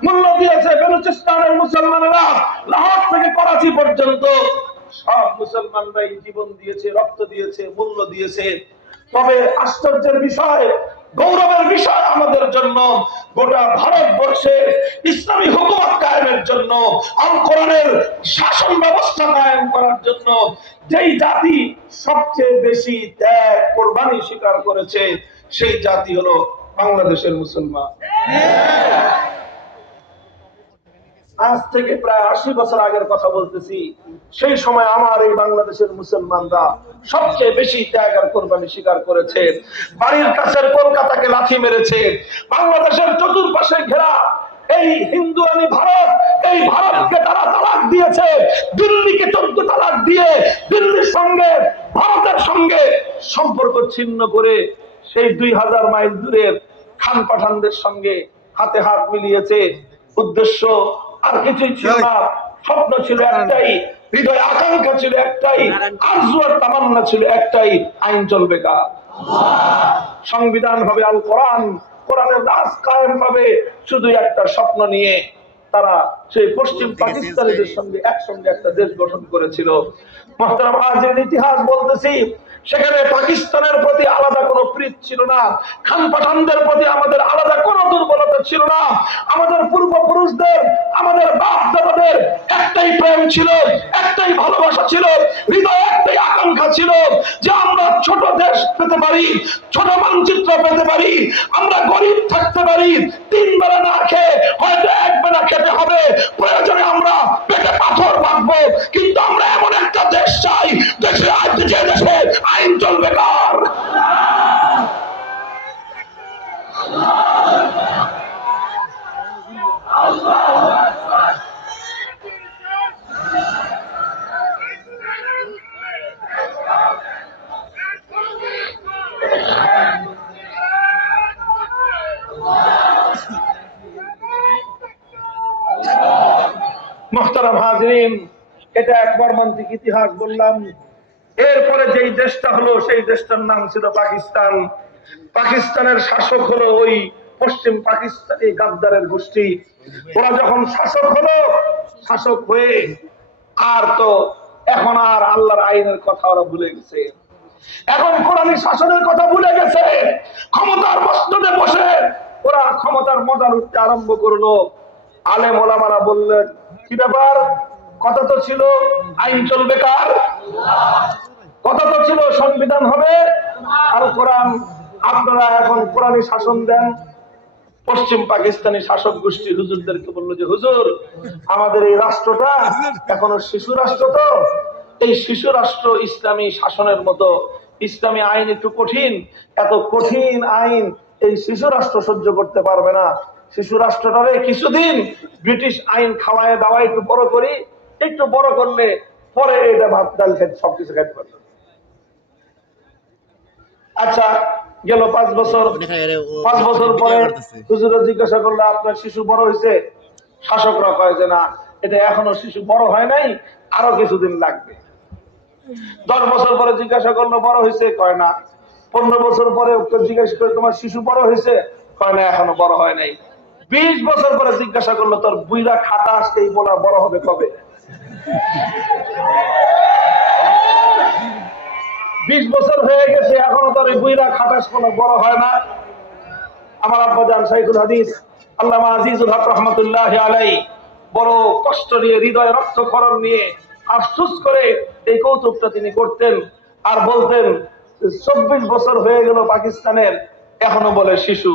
মূল্য দিয়েছে বেলুচিস্তানের মুসলমানরা, লাহোর থেকে করাচি পর্যন্ত সব মুসলমানরাই জীবন দিয়েছে, রক্ত দিয়েছে, মূল্য দিয়েছে। তবে আশ্চর্যের বিষয়, গৌরবের বিষয় আমাদের জন্য, গোটা ভারতবর্ষে ইসলামী হুকুমত কায়েমের জন্য, আল কোরআনের শাসন ব্যবস্থা কায়েম করার জন্য যেই জাতি সবচেয়ে বেশি ত্যাগ কোরবানি স্বীকার করেছে, সেই জাতি হলো বাংলাদেশের মুসলমান। আজ থেকে প্রায় 80 বছর আগের কথা বলতেছি। সেই সময় আমার এই বাংলাদেশের মুসলমানরা সবচেয়ে বেশি ত্যাগ আর কোরবানি স্বীকার করেছে। বাড়ির কাছের কলকাতাকে লাথি মেরেছে। বাংলাদেশের চতুর্পাশে ঘেরা এই হিন্দুয়ানি ভারত, এই ভারতকে তারা তালাক দিয়েছে। দিল্লিকে 14 তালাক দিয়ে দিল্লির সঙ্গে, ভারতের সঙ্গে সম্পর্ক ছিন্ন করে সেই 2000 মাইল দূরের খান পাঠানদের সঙ্গে হাতে হাত মিলিয়েছে। উদ্দেশ্য আর কিছুই ছিল না, স্বপ্ন ছিল একটাই, হৃদয় আকাঙ্ক্ষা ছিল একটাই, আরজু আর তামান্না ছিল একটাই, আইন চলবে কার? সংবিধান হবে আল কোরআন, কোরআনের রাজ কায়েম হবে। শুধু একটা স্বপ্ন নিয়ে তারা সেই পশ্চিম পাকিস্তানিদের সঙ্গে একসঙ্গে একটা দেশ গঠন করেছিল। মুহতারাম হাজিরিন, ইতিহাস বলতেছি সেখানে পাকিস্তানের প্রতি আলাদা কোনো প্রীতি ছিল না, খান পাঠানদের প্রতি আমাদের আলাদা কোনো দুর্বলতা ছিল না। আমাদের পূর্বপুরুষদের, আমাদের বাপ দাদাদের একটাই প্রেম ছিল, একটাই ভালোবাসা ছিল, হৃদয়ে একটাই আকাঙ্ক্ষা ছিল যে আমরা ছোট দেশ পেতে পারি, ছোট মানচিত্র পেতে পারি, আমরা গরিব থাকতে পারি, 3 বেলা না খেয়ে হয়তো 1 বেলা খেতে হবে, প্রয়োজনে আমরা পেটে পাথর বাঁধবো, কিন্তু আমরা এমন একটা দেশ চাই দেশে আইন চলবে কার। মুহতারাম হাজিরিন, এটা এক মর্মান্তিক ইতিহাস বললাম। এরপরে যেই দেশটা হলো সেই দেশটার নাম ছিল পাকিস্তান। পাকিস্তানের শাসক হলো ওই পশ্চিম পাকিস্তানি গাদ্দারের গোষ্ঠী। ওরা যখন শাসক হলো, শাসক হয়ে আর তো এখন আর আল্লাহর আইনের কথা ওরা ভুলে গেছে, এখন কোরআনী শাসনের কথা ভুলে গেছে। ক্ষমতার মসনদে বসে ওরা ক্ষমতার মজা লুটতে আরম্ভ করলো। আলেম ওলামারা বললেন, কি ব্যাপার, কথা তো ছিল আইন চলবে কার, কথা তো ছিল সংবিধান হবে আর কোরআন, আপনারা এখন কোরআনী শাসন দেন। পশ্চিম পাকিস্তানি শাসক গোষ্ঠী হুজুরদেরকে বললো যে হুজুর, আমাদের এই রাষ্ট্রটা এখনো শিশু রাষ্ট্র, তো এই শিশু রাষ্ট্র ইসলামী শাসনের মতো ইসলামী আইন একটু কঠিন, এত কঠিন আইন এই শিশু রাষ্ট্র সহ্য করতে পারবে না। শিশু রাষ্ট্রটারে কিছুদিন ব্রিটিশ আইন খাওয়ায় দাওয়ায় একটু বড় করি, একটু বড় করলে পরে এটা ভাত ডাল খেতে সবকিছু খেতে পারবে। আচ্ছা, গেল 5 বছর, 5 বছর পরে হুজুরে জিজ্ঞাসা করলো, আপনার শিশু বড় হয়েছে? শাসকরা কয় যে না, এটা এখনো শিশু বড় হয় নাই, আরো কিছুদিন লাগবে। 10 বছর পরে জিজ্ঞাসা করলো, বড় হয়েছে? কয় না। 15 বছর পরে জিজ্ঞাসা করে, তোমার শিশু বড় হয়েছে? কয় না, এখনো বড় হয় নাই। 20 বছর পরে জিজ্ঞাসা করলো, তোর বুইরা খাতা আসতে এই বলা বড় হবে কবে? 20 বছর হয়ে গেছে, এখনো তোর এই বুইরা খাটাস কোনো বড় হয় না। আমার আব্বাজান শাইখুল হাদিস আল্লামা আজিজুল হক রহমাতুল্লাহ আলাইহি বড় কষ্ট নিয়ে, হৃদয় রক্তক্ষরণ নিয়ে, আফসোস করে এই কৌতুকটা তিনি করতেন আর বলতেন, 24 বছর হয়ে গেল পাকিস্তানের, এখনো বলে শিশু।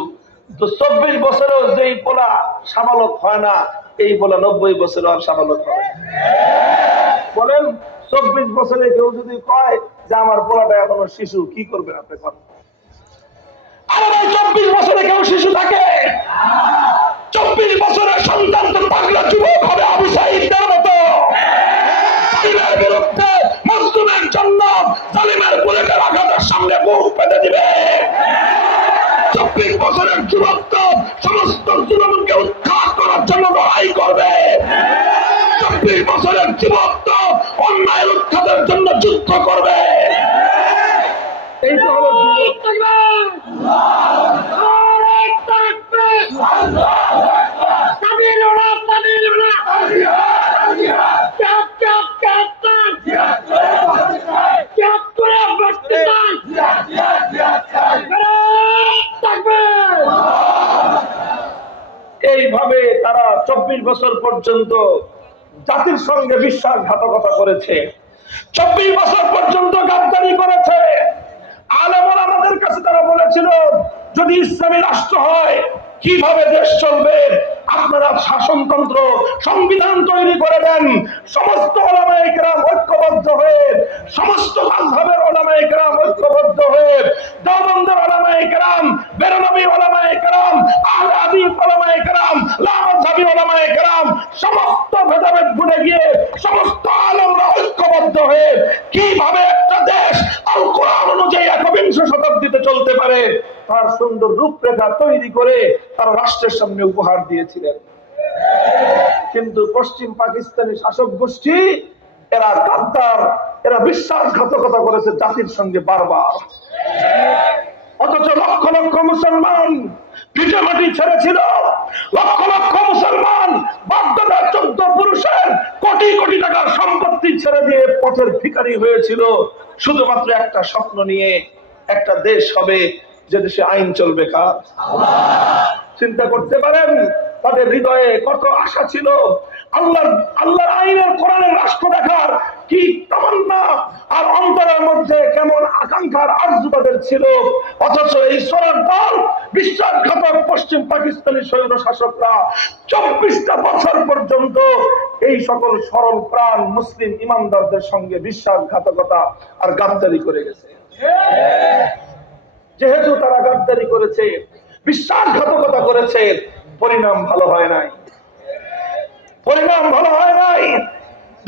তো 24 বছরেও যেই পোলা সাবালক হয় না, এই পোলা 90 বছরে আর সাবালক হবে। বলেন, 24 বছরে কেউ যদি কয় যে আমার পোলাটা এখনো শিশু, কি করবেন আপনি? আরে ভাই, 24 বছরে কেউ শিশু থাকে? 24 বছরের সন্তান তো পাগলা যুবক হবে আবু সাঈদের মতো। জালিমের বিরুদ্ধে, মজলুমের জন্য জালিমের বুলেটের আঘাতের সামনে বুক পেতে দিবে। 24 বছরের যুবক তো সমস্ত জুলুমকে উৎখাত করার জন্য লড়াই করবে। 24 বছরের যুবক তো অন্যায়ের উৎখাতের জন্য যুদ্ধ করবে। এই তো হলো এইভাবে তারা 24 বছর পর্যন্ত জাতির সঙ্গে বিশ্বাসঘাতকতা করেছে, 24 বছর পর্যন্ত গাদ্দারি করেছে। আলেম ওলামাদের কাছে তারা বলেছিল, যদি ইসলামী রাষ্ট্র হয় কিভাবে দেশ চলবে, আপনারা শাসনতন্ত্র সংবিধান তৈরি করে দেন। সমস্ত ওলামায়ে কেরাম ঐক্যবদ্ধ হয়ে, সমস্ত মাযহাবের ওলামায়ে কেরাম ঐক্যবদ্ধ হয়ে, দেওবন্দের ওলামায়ে কেরাম, বেরলভী ওলামায়ে কেরাম, আহলে হাদিস ওলামায়ে কেরাম, লামাযহাবী ওলামায়ে কেরাম, সমস্ত ভেদাভেদ ভুলে গিয়ে সমস্ত আলেমরা ঐক্যবদ্ধ হয়ে কিভাবে একটা দেশ আল কোরআন অনুযায়ী একবিংশ শতাব্দীতে চলতে পারে তার সুন্দর রূপরেখা তৈরি করে তারা রাষ্ট্রের সামনে উপহার দিয়েছিলেন। কিন্তু পশ্চিম পাকিস্তানি শাসক গোষ্ঠী, এরা গাদ্দার, এরা বিশ্বাসঘাতকতা করেছে জাতির সঙ্গে বারবার। অথচ লক্ষ লক্ষ মুসলমান ভিটে মাটি ছেড়েছিল, লক্ষ লক্ষ মুসলমান বাগদাদা 14 পুরুষের কোটি কোটি টাকার সম্পত্তি ছেড়ে দিয়ে পথের ভিখারি হয়েছিল শুধুমাত্র একটা স্বপ্ন নিয়ে, একটা দেশ হবে যে দেশে আইন চলবে কার? চিন্তা করতে পারেন তাদের হৃদয়ে কত আশা ছিল, আল্লাহর আইনের কোরআনের রাষ্ট্র দেখার কি তামান্না, আর অন্তরের মধ্যে কেমন আকাঙ্ক্ষার আরজু তাদের ছিল। অথচ এই সোনার দল বিশ্বাসঘাতক পশ্চিম পাকিস্তানি সৈন্য শাসকরা 24টা বছর পর্যন্ত এই সকল সরল প্রাণ মুসলিম ইমানদারদের সঙ্গে বিশ্বাসঘাতকতা আর গাদ্দারি করে গেছে। যেহেতু তারা গাদ্দারি করেছে, বিশ্বাসঘাতকতা করেছে, পরিণাম ভালো হয় নাই, পরিণাম ভালো হয় নাই।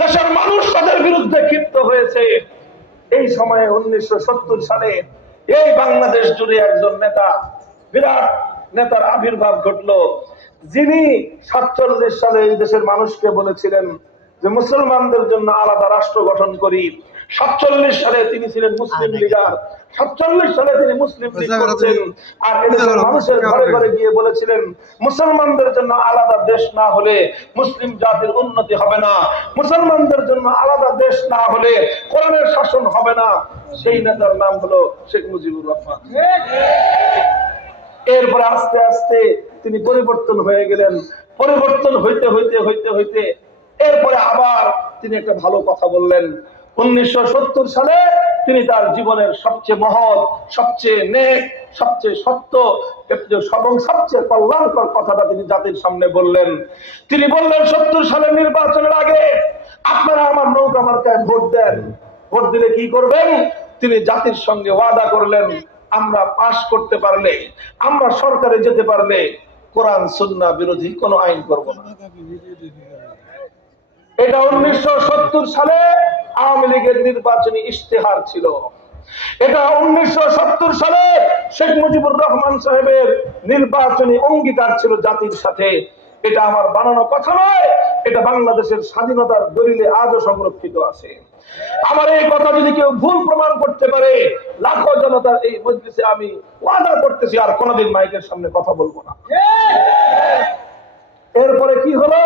দেশের মানুষ তাদের বিরুদ্ধে ক্ষিপ্ত হয়েছে। এই সময়ে 1970 সালে এই বাংলাদেশ জুড়ে একজন নেতা, বিরাট নেতার আবির্ভাব ঘটলো, যিনি 47 সালে এই দেশের মানুষকে বলেছিলেন যে মুসলমানদের জন্য আলাদা রাষ্ট্র গঠন করি। 47 সালে তিনি ছিলেন মুসলিম লিডার, 47 সালে তিনি মুসলিম লীগ করছেন, আর এদেশের মানুষের ঘরে ঘরে গিয়ে বলেছিলেন মুসলমানদের জন্য আলাদা দেশ না হলে মুসলিম জাতির উন্নতি হবে না, মুসলমানদের জন্য আলাদা দেশ না হলে কোরআনের শাসন হবে না। সেই নেতার নাম হলো শেখ মুজিবুর রহমান। এরপরে আস্তে আস্তে তিনি পরিবর্তন হয়ে গেলেন। পরিবর্তন হইতে হইতে হইতে হইতে এরপরে আবার তিনি একটা ভালো কথা বললেন। 1970 সালে তিনি তার জীবনের সবচেয়ে মহৎ, সবচেয়ে নেক, সবচেয়ে সত্য এবং সবচেয়ে কল্যাণকর কথাটা তিনি জাতির সামনে বললেন। তিনি বললেন 70 সালের নির্বাচনের আগে আপনারা আমার নৌকা মার্কায় ভোট দেন, ভোট দিলে কি করবেন? তিনি জাতির সঙ্গে ওয়াদা করলেন আমরা পাশ করতে পারলে, আমরা সরকারে যেতে পারলে কোরআন সুন্নাহ বিরোধী কোনো আইন করব না। এটা 1970 সালে আওয়ামী লীগের নির্বাচনী ইশতেহার ছিল। এটা 1970 সালে শেখ মুজিবুর রহমান সাহেবের নির্বাচনী অঙ্গীকার ছিল জাতির সাথে। এটা আমার বানানো কথা নয়, এটা বাংলাদেশের স্বাধীনতার দলিলে আজও সংরক্ষিত আছে। আমার এই কথা যদি কেউ ভুল প্রমাণ করতে পারে, লাখো জনতার এই মজলিসে আমি ওয়াদা করতেছি আর কোনোদিন মাইকের সামনে কথা বলবো না। এরপরে কি হলো?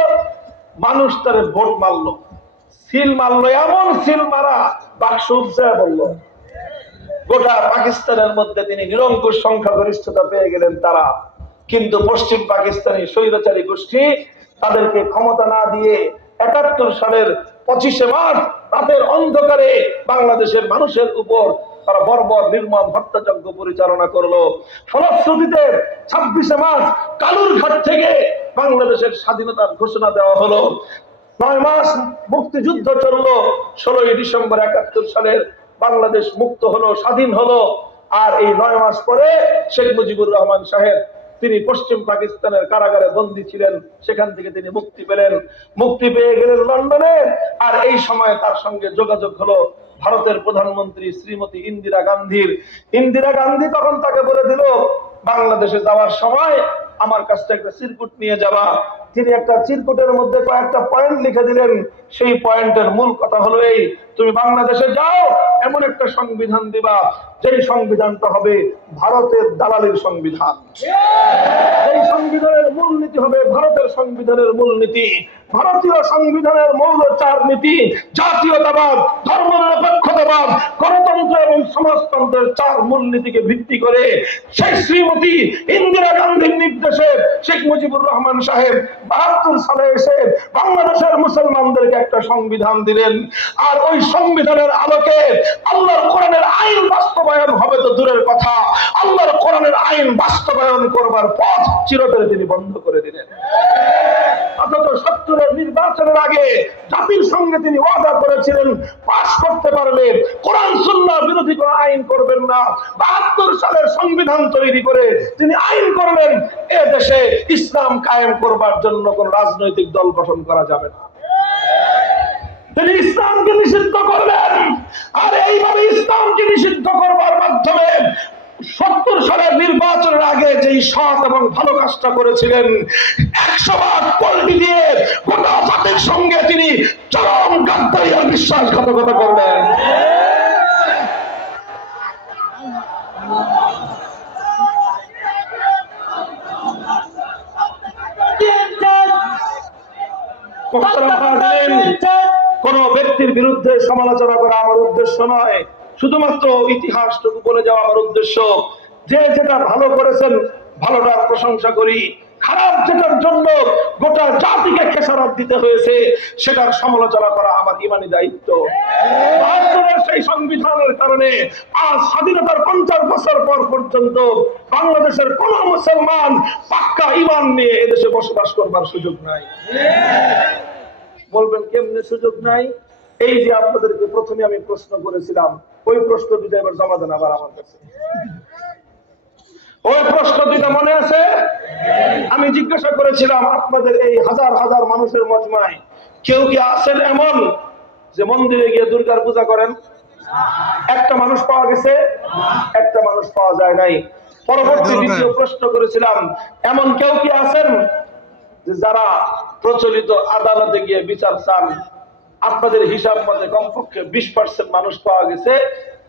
মানুষ তারে ভোট মারলো, সিল মারলো, এমন সিল মারা বাক্স উপজায় বললো। গোটা পাকিস্তানের মধ্যে তিনি নিরঙ্কুশ সংখ্যাগরিষ্ঠতা পেয়ে গেলেন তারা। কিন্তু পশ্চিম পাকিস্তানি স্বৈরাচারী গোষ্ঠী তাদেরকে ক্ষমতা না দিয়ে 71 সালের 25শে মার্চ রাতের অন্ধকারে বাংলাদেশের মানুষের উপর তারা বর্বর নির্মম হত্যাযজ্ঞ পরিচালনা করলো। ফলশ্রুতিতে 26শে মার্চ কালুরঘাট থেকে বাংলাদেশের স্বাধীনতার ঘোষণা দেওয়া হলো। 9 মাস মুক্তিযুদ্ধ চললো। 16ই ডিসেম্বর 71 সালের বাংলাদেশ মুক্ত হলো, স্বাধীন হলো। আর এই 9 মাস পরে শেখ মুজিবুর রহমান সাহেব তিনি পশ্চিম পাকিস্তানের কারাগারে বন্দী ছিলেন, সেখান থেকে তিনি মুক্তি পেলেন। মুক্তি পেয়ে গেলেন লন্ডনে। আর এই সময় তার সঙ্গে যোগাযোগ হলো ভারতের প্রধানমন্ত্রী শ্রীমতী ইন্দিরা গান্ধীর। ইন্দিরা গান্ধী তখন তাকে বলে দিল বাংলাদেশে যাওয়ার সময় আমার কাছ থেকে একটা চিরকুট নিয়ে যাবা। তিনি একটা চিরকুটের মধ্যে কয়েকটা পয়েন্ট লিখে দিলেন। সেই পয়েন্টের মূল কথা হলো এই, তুমি বাংলাদেশে যাও, এমন একটা সংবিধান দিবা যেই সংবিধানটা হবে ভারতের দালালির সংবিধান। এই সংবিধানের মূলনীতি হবে ভারতের সংবিধানের মূলনীতি। ভারতীয় সংবিধানের মৌল 4 নীতি: জাতীয়তাবাদ, ধর্মনিরপেক্ষতাবাদ, গণতন্ত্র এবং সমাজতন্ত্রের 4 মূলনীতিকে ভিত্তি করে সেই শ্রীমতী ইন্দিরা গান্ধীর নির্দেশে শেখ মুজিবুর রহমান সাহেব 72 সালে এসে বাংলাদেশের মুসলমানদেরকে একটা সংবিধান দিলেন। আর ওই সংবিধানের আলোকে আল্লাহর কোরআনের আইন বাস্তবায়ন হবে তো দূরের কথা, আল্লাহর কোরআনের আইন বাস্তবায়ন করবার পথ চিরতরে তিনি বন্ধ করে দিলেন। অথচ 70-এর নির্বাচনের আগে জাতির সঙ্গে তিনি ওয়াদা করেছিলেন পাস করতে পারলে কোরআন সুন্নাহ বিরোধী কোনো আইন করবেন না। 72 সালের সংবিধান তৈরি করে তিনি আইন করলেন এ দেশে ইসলাম কায়েম করবার জন্য কোন রাজনৈতিক দল গঠন করা যাবে না। তিনি ইসলামকে নিষিদ্ধ করলেন। আর এইভাবে ইসলামকে নিষিদ্ধ করবার মাধ্যমে 70 সালের নির্বাচনের আগে যেই সৎ এবং ভালো কাজটা করেছিলেন, 100 ভাগ পল্টি দিয়ে গোটা জাতির সঙ্গে তিনি চরম গাদ্দারি আর বিশ্বাসঘাতকতা করলেন। কোন ব্যক্তির বিরুদ্ধে সমালোচনা করা আমার উদ্দেশ্য নয়, শুধুমাত্র ইতিহাসটুকু বলে যাওয়া আমার উদ্দেশ্য। যে যেটা ভালো করেছেন ভালোটার প্রশংসা করি, খারাপ যেটার জন্য গোটা জাতিকে খেসারত দিতে হয়েছে সেটার সমালোচনা করা আমার ইমানি দায়িত্ব। সেই সংবিধানের কারণে আজ স্বাধীনতার 50 বছর পর পর্যন্ত বাংলাদেশের কোন মুসলমান পাক্কা ঈমান নিয়ে এদেশে বসবাস করবার সুযোগ নাই। বলবেন কেমনে সুযোগ নাই? এই যে আপনাদেরকে প্রথমে আমি প্রশ্ন করেছিলাম, ওই প্রশ্ন দুটো এবার জমা দেন আবার আমার কাছে। ওই প্রশ্ন দুটো মনে আছে? আমি জিজ্ঞাসা করেছিলাম আপনাদের এই হাজার হাজার মানুষের মজমায় কেউ কি আছেন এমন যে মন্দিরে গিয়ে দুর্গার পূজা করেন? একটা মানুষ পাওয়া গেছে? একটা মানুষ পাওয়া যায় নাই। পরবর্তী দ্বিতীয় প্রশ্ন করেছিলাম, এমন কেউ কি আছেন যে যারা প্রচলিত আদালতে গিয়ে বিচার চান? আপনাদের হিসাব মতে কমপক্ষে 20% মানুষ পাওয়া গেছে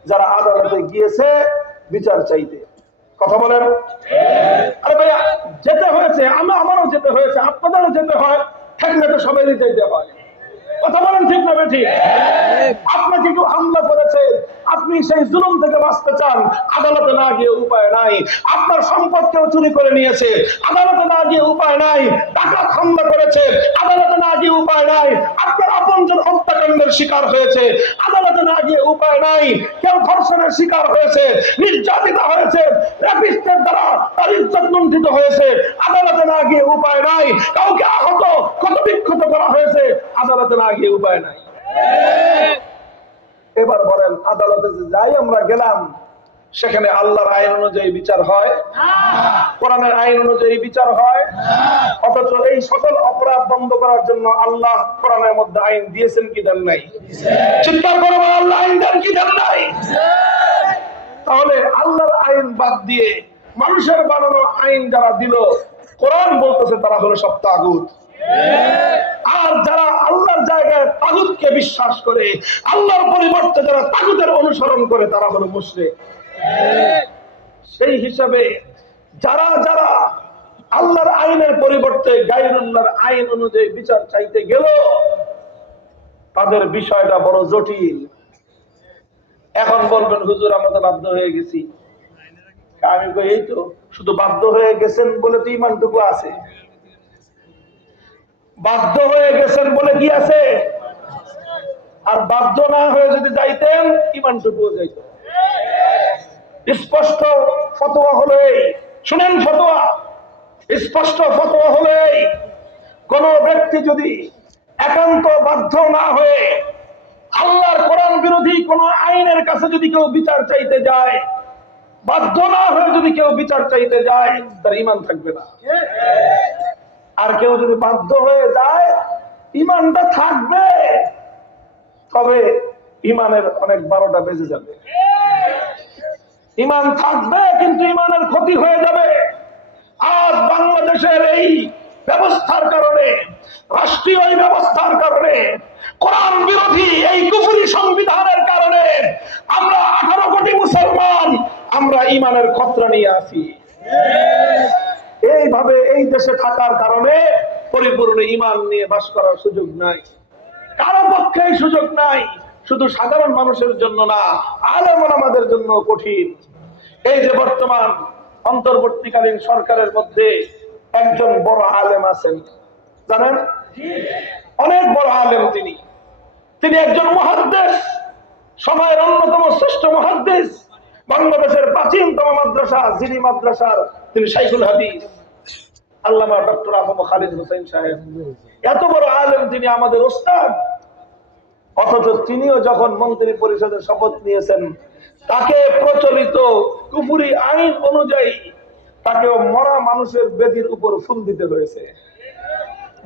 যারা আদালতে গিয়েছে বিচার চাইতে। কথা বলেন? আরে ভাইয়া, যেতে হয়েছে, আমারও যেতে হয়েছে, আপনাদেরও যেতে হয়, থাকলে তো সবাই যেতে হয়। কথা বলেন ঠিক না বেঠিক? আপনাকে কেউ হামলা করেছে, আপনি সেই জুলুম থেকে বাঁচতে চান, আদালতে না গিয়ে উপায় নাই। আপনার সম্পদ কেউ চুরি করে নিয়েছে, আদালতে না গিয়ে উপায় নাই। ডাকাত হামলা করেছে, আদালতে না গিয়ে উপায় নাই। আপনার আপনজন হত্যাকাণ্ডের শিকার হয়েছে, আদালতে না গিয়ে উপায় নাই। কেউ ধর্ষণের শিকার হয়েছে, নির্যাতিত হয়েছে, রেপিস্টের দ্বারা তার ইজ্জত লুণ্ঠিত হয়েছে, আদালতে না গিয়ে উপায় নাই। কাউকে আহত ক্ষতবিক্ষত করা হয়েছে, আদালতে না গিয়ে উপায় নাই। এবার বলেন, আদালতে যে যাই আমরা গেলাম, সেখানে আল্লাহর আইন অনুযায়ী বিচার হয়? কোরআনের আইন অনুযায়ী বিচার হয়? অথচ এই সকল অপরাধ বন্ধ করার জন্য আল্লাহ কোরআনের মধ্যে আইন দিয়েছেন কি দেন নাই? চিন্তা করবো, আল্লাহ আইন দেন কি দেন নাই? তাহলে আল্লাহর আইন বাদ দিয়ে মানুষের বানানো আইন যারা দিল, কোরআন বলতেছে তারা হলো সব তাগুত। আর যারা আল্লাহর জায়গায় তাগুতকে বিশ্বাস করে, আল্লাহর পরিবর্তে যারা তাগুতের অনুসরণ করে, তারা হলো মুশরিক। সেই হিসাবে যারা যারা আল্লাহর আইনের পরিবর্তে গায়রুল্লাহর আইন অনুযায়ী বিচার চাইতে গেল, তাদের বিষয়টা বড় জটিল। এখন বলবেন, হুজুর আমরা তো বাধ্য হয়ে গেছি। আমি কই, এই তো শুধু বাধ্য হয়ে গেছেন বলে তো ইমানটুকু আছে। বাধ্য হয়ে গেছেন বলে কি আছে? আর বাধ্য না হয়ে যদি যাইতেন, ইমানটুকুও যাইত। স্পষ্ট ফতোয়া হলো এই, শুনেন ফতোয়া, স্পষ্ট ফতোয়া হলো এই, কোন ব্যক্তি যদি একান্ত বাধ্য না হয়ে আল্লাহর কোরআন বিরোধী কোন আইনের কাছে যদি কেউ বিচার চাইতে যায়, বাধ্য না হয়ে যদি কেউ বিচার চাইতে যায়, তার ঈমান থাকবে না। আর কেউ যদি বাধ্য হয়ে যায়, ঈমানটা থাকবে, তবে ঈমানের অনেক 12টা বেজে যাবে। ঈমান থাকবে কিন্তু ঈমানের ক্ষতি হয়ে যাবে। আজ বাংলাদেশের এই ব্যবস্থার কারণে, রাষ্ট্রীয় এই ব্যবস্থার কারণে, কোরআন বিরোধী এই কুফরি সংবিধানের কারণে আমরা 18 কোটি মুসলমান আমরা ঈমানের খতরা নিয়ে আছি। এইভাবে এই দেশে থাকার কারণে পরিপূর্ণ ঈমান নিয়ে বাস করার সুযোগ নাই, কারো পক্ষেই সুযোগ নাই। শুধু সাধারণ মানুষের জন্য না, আলেম ওলামাদের জন্য কঠিন। এই যে বর্তমান অন্তর্বর্তীকালীন সরকারের মধ্যে একজন বড় আলেম আছেন, জানেন? অনেক বড় আলেম তিনি। তিনি একজন মুহাদ্দিস, সময়ের অন্যতম শ্রেষ্ঠ মুহাদ্দিস। বাংলাদেশের প্রাচীনতম মাদ্রাসা যিনি মাদ্রাসার, তিনি শাইখুল হাদিস আল্লামা ডক্টর আবু খালিদ হোসেন সাহেব। এত বড় আলেম তিনি, আমাদের ওস্তাদ। অথচ তিনিও যখন মন্ত্রী পরিষদের শপথ নিয়েছেন, তাকে প্রচলিত কুফরি আইন অনুযায়ী তাকেও মরা মানুষের বেদির উপর ফুল দিতে হয়েছে।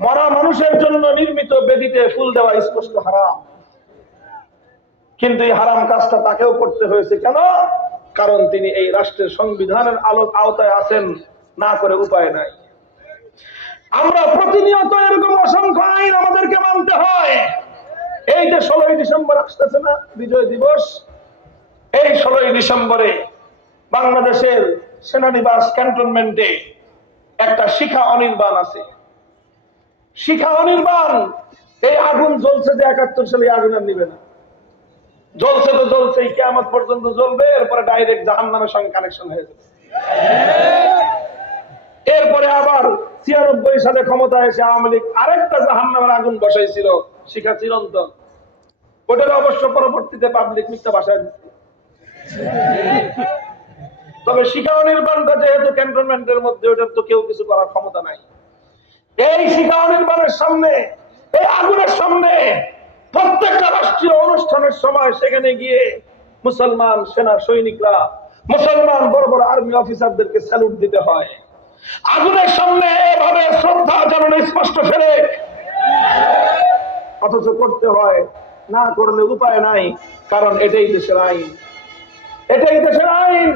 মরা মানুষের জন্য নির্মিত বেদিতে ফুল দেওয়া স্পষ্ট হারাম। কিন্তু এই হারাম কাজটা তাকেও করতে হয়েছে কেন? কারণ তিনি এই রাষ্ট্রের সংবিধানের আওতায় আছেন, না করে উপায় নাই। আমরা প্রতিনিয়ত এরকম অসংখ্য আইন আমাদেরকে মানতে হয়। এই যে 16ই ডিসেম্বর আসতেছে না, বিজয় দিবস, এই 16ই ডিসেম্বরে বাংলাদেশের সেনানিবাস ক্যান্টনমেন্টে একটা শিখা অনির্বাণ আছে। শিখা অনির্বাণ এই আগুন জ্বলছে যে 71 সালে আগুন আর নিবে না, জ্বলছে তো জ্বলছেই, কিয়ামত পর্যন্ত জ্বলবে, এরপরে ডাইরেক্ট জাহান্নামের সঙ্গে কানেকশন হয়ে যাবে। এরপরে আবার 96 সালে ক্ষমতা এসে আওয়ামী লীগ আরেকটা জাহান্নামের আগুন বসাইছিল, শিখা চিরন্তন। ওটার অবশ্য পরবর্তীতে পাবলিক মিথ্যা ভাষায় দিচ্ছে। তবে শিখাও নির্মাণটা যেহেতু ক্যান্টনমেন্টের মধ্যে, ওটার তো কেউ কিছু করার ক্ষমতা নাই। এই শিখাও নির্মাণের সামনে, এই আগুনের সামনে প্রত্যেকটা রাষ্ট্রীয় অনুষ্ঠানের সময় সেখানে গিয়ে মুসলমান সেনা সৈনিকরা, মুসলমান বড় বড় আর্মি অফিসারদেরকে স্যালুট দিতে হয়। আগুনের সামনে এভাবে শ্রদ্ধা জানানো স্পষ্ট ফেলে, অথচ করতে হয়, না করলে উপায় নাই, কারণ এটাই দেশের আইন, এটাই দেশের আইন।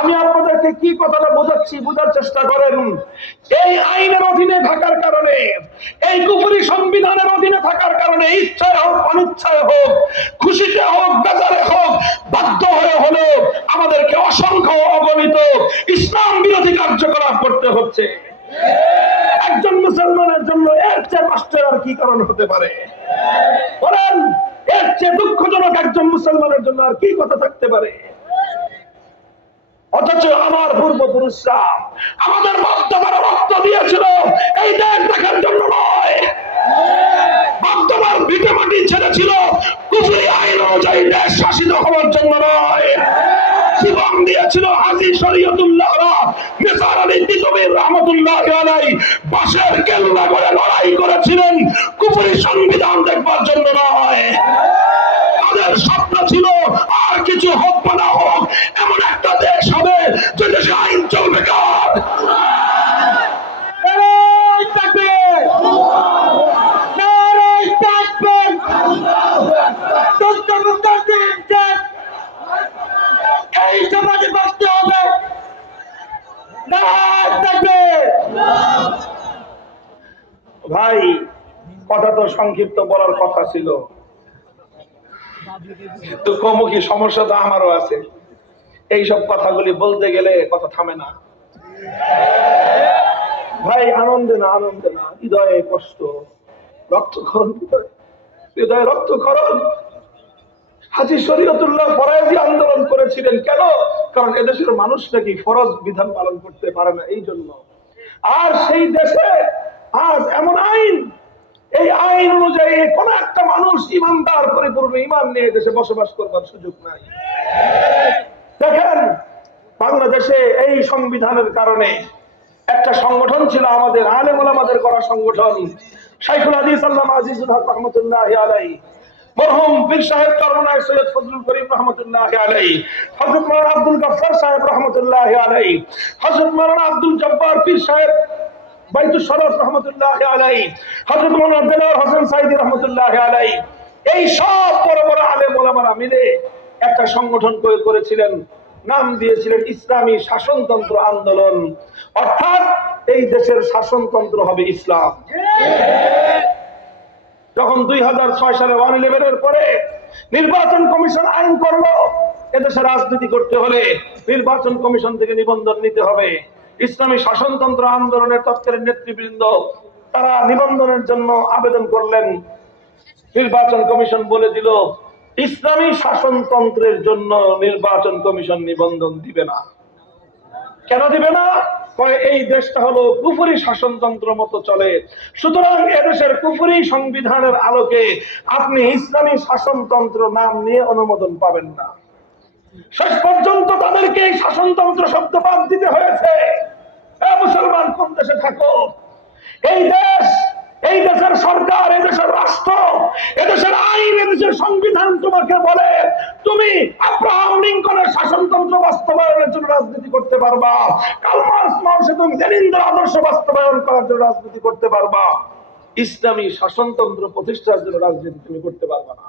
আমি আপনাদেরকে কি কথাটা বোঝাচ্ছি, বোঝার চেষ্টা করেন। এই আইনের অধীনে থাকার কারণে, এই কুফরি সংবিধানের অধীনে থাকার কারণে, ইচ্ছায় হোক অনিচ্ছায় হোক, খুশিতে হোক বেজারে হোক, বাধ্য হয়ে হলেও আমাদেরকে অসংখ্য অগণিত ইসলাম বিরোধী কার্যকলাপ করতে হচ্ছে। একজন মুসলমানের জন্য এর চেয়ে কষ্টের আর কি কারণ হতে পারে বলেন? এর চেয়ে দুঃখজনক একজন মুসলমানের জন্য আর কি কথা থাকতে পারে? অথচ আমার পূর্বপুরুষরা আমাদের বাপ-দাদার রক্ত দিয়েছিল এই দেশ দেখার জন্য নয়, বাপ-দাদার ভিটে মাটি ছেড়েছিল কুফরি আইন অনুযায়ী দেশ শাসিত হওয়ার জন্য নয়, জীবন দিয়েছিল হাজী শরীয়তুল্লাহরা, নিসার আলী তিতুমীর রহমাতুল্লাহ আলাইহি বাঁশের কেল্লা করে লড়াই করেছিলেন কুফরি সংবিধান দেখবার জন্য নয়। তাদের স্বপ্ন ছিল আর কিছু হোক বা না হোক, এমন একটা দেশ হবে যে দেশে আইন চলবে কার। এই সমাজে বাঁচতে হবে। ভাই, কথা তো সংক্ষিপ্ত বলার কথা ছিল, তো কমুখী সমস্যা তো আমারও আছে। এইসব কথাগুলি বলতে গেলে কথা থামে না ভাই। আনন্দে না, আনন্দে না, হৃদয়ে কষ্ট, রক্তক্ষরণ, হৃদয়ে রক্তক্ষরণ। হাজী শরীয়তুল্লাহ ফরজি আন্দোলন করেছিলেন কেন? কারণ এদেশের মানুষ নাকি ফরজ বিধান পালন করতে পারে না, এই জন্য। আর সেই দেশে আজ এমন আইন, এই আইন অনুযায়ী কোন একটা মানুষ ইমানদার পরিপূর্ণ ইমান নিয়ে দেশে বসবাস করবার সুযোগ নাই। দেখেন, বাংলাদেশে এই সংবিধানের কারণে একটা সংগঠন ছিল আমাদের আলেম ওলামাদের করা সংগঠন, শাইখুল হাদিস আল্লামা আজিজুল হক রহমাতুল্লাহি আলাইহি, মরহুম পীর সাহেব চরমনায় সৈয়দ ফজলুল করিম রহমাতুল্লাহি আলাইহি, হযরত মাওলানা আব্দুল গফফার সাহেব রহমাতুল্লাহি আলাইহি, হযরত মাওলানা আব্দুল জব্বার পীর সাহেব বাইতুল শরফ রহমাতুল্লাহি আলাইহি, হযরত মাওলানা দেলোয়ার হোসেন সাইদি রহমাতুল্লাহি আলাইহি, এই সব বড় বড় আলেম ওলামারা মিলে একটা সংগঠন করেছিলেন, নাম দিয়েছিলেন ইসলামী শাসনতন্ত্র আন্দোলন। অর্থাৎ এই দেশের শাসনতন্ত্র হবে ইসলাম। যখন 2006 সালে 1/11 পরে নির্বাচন কমিশন আইন করলো, এদেশে রাজনীতি করতে হলে নির্বাচন কমিশন থেকে নিবন্ধন নিতে হবে। ইসলামী শাসনতন্ত্র আন্দোলনের তৎকালীন নেতৃবৃন্দ তারা নিবন্ধনের জন্য আবেদন করলেন। নির্বাচন কমিশন বলে দিল, ইসলামী শাসনতন্ত্রের জন্য নির্বাচন কমিশন নিবন্ধন দিবে না। কেন দিবে না? এই দেশটা হলো কুফরি শাসনতন্ত্র মতো চলে, সুতরাং এদেশের কুফরি সংবিধানের আলোকে আপনি ইসলামী শাসনতন্ত্র নাম নিয়ে অনুমোদন পাবেন না। শেষ পর্যন্ত তাদেরকে এই শাসনতন্ত্র শব্দ বাদ দিতে হয়েছে। মুসলমান কোন দেশে থাকো, এই দেশ, এই দেশের সরকার, এই দেশের রাষ্ট্র, এদেশের আইন, এদেশের সংবিধান তোমাকে বলে তুমি আব্রাহাম লিঙ্কনের শাসনতন্ত্র বাস্তবায়নের জন্য রাজনীতি করতে পারবা, কার্ল মার্কস, মাও সেতুং, লেনিনদের আদর্শ বাস্তবায়ন করার জন্য রাজনীতি করতে পারবা, ইসলামী শাসনতন্ত্র প্রতিষ্ঠার জন্য রাজনীতি তুমি করতে পারবা না।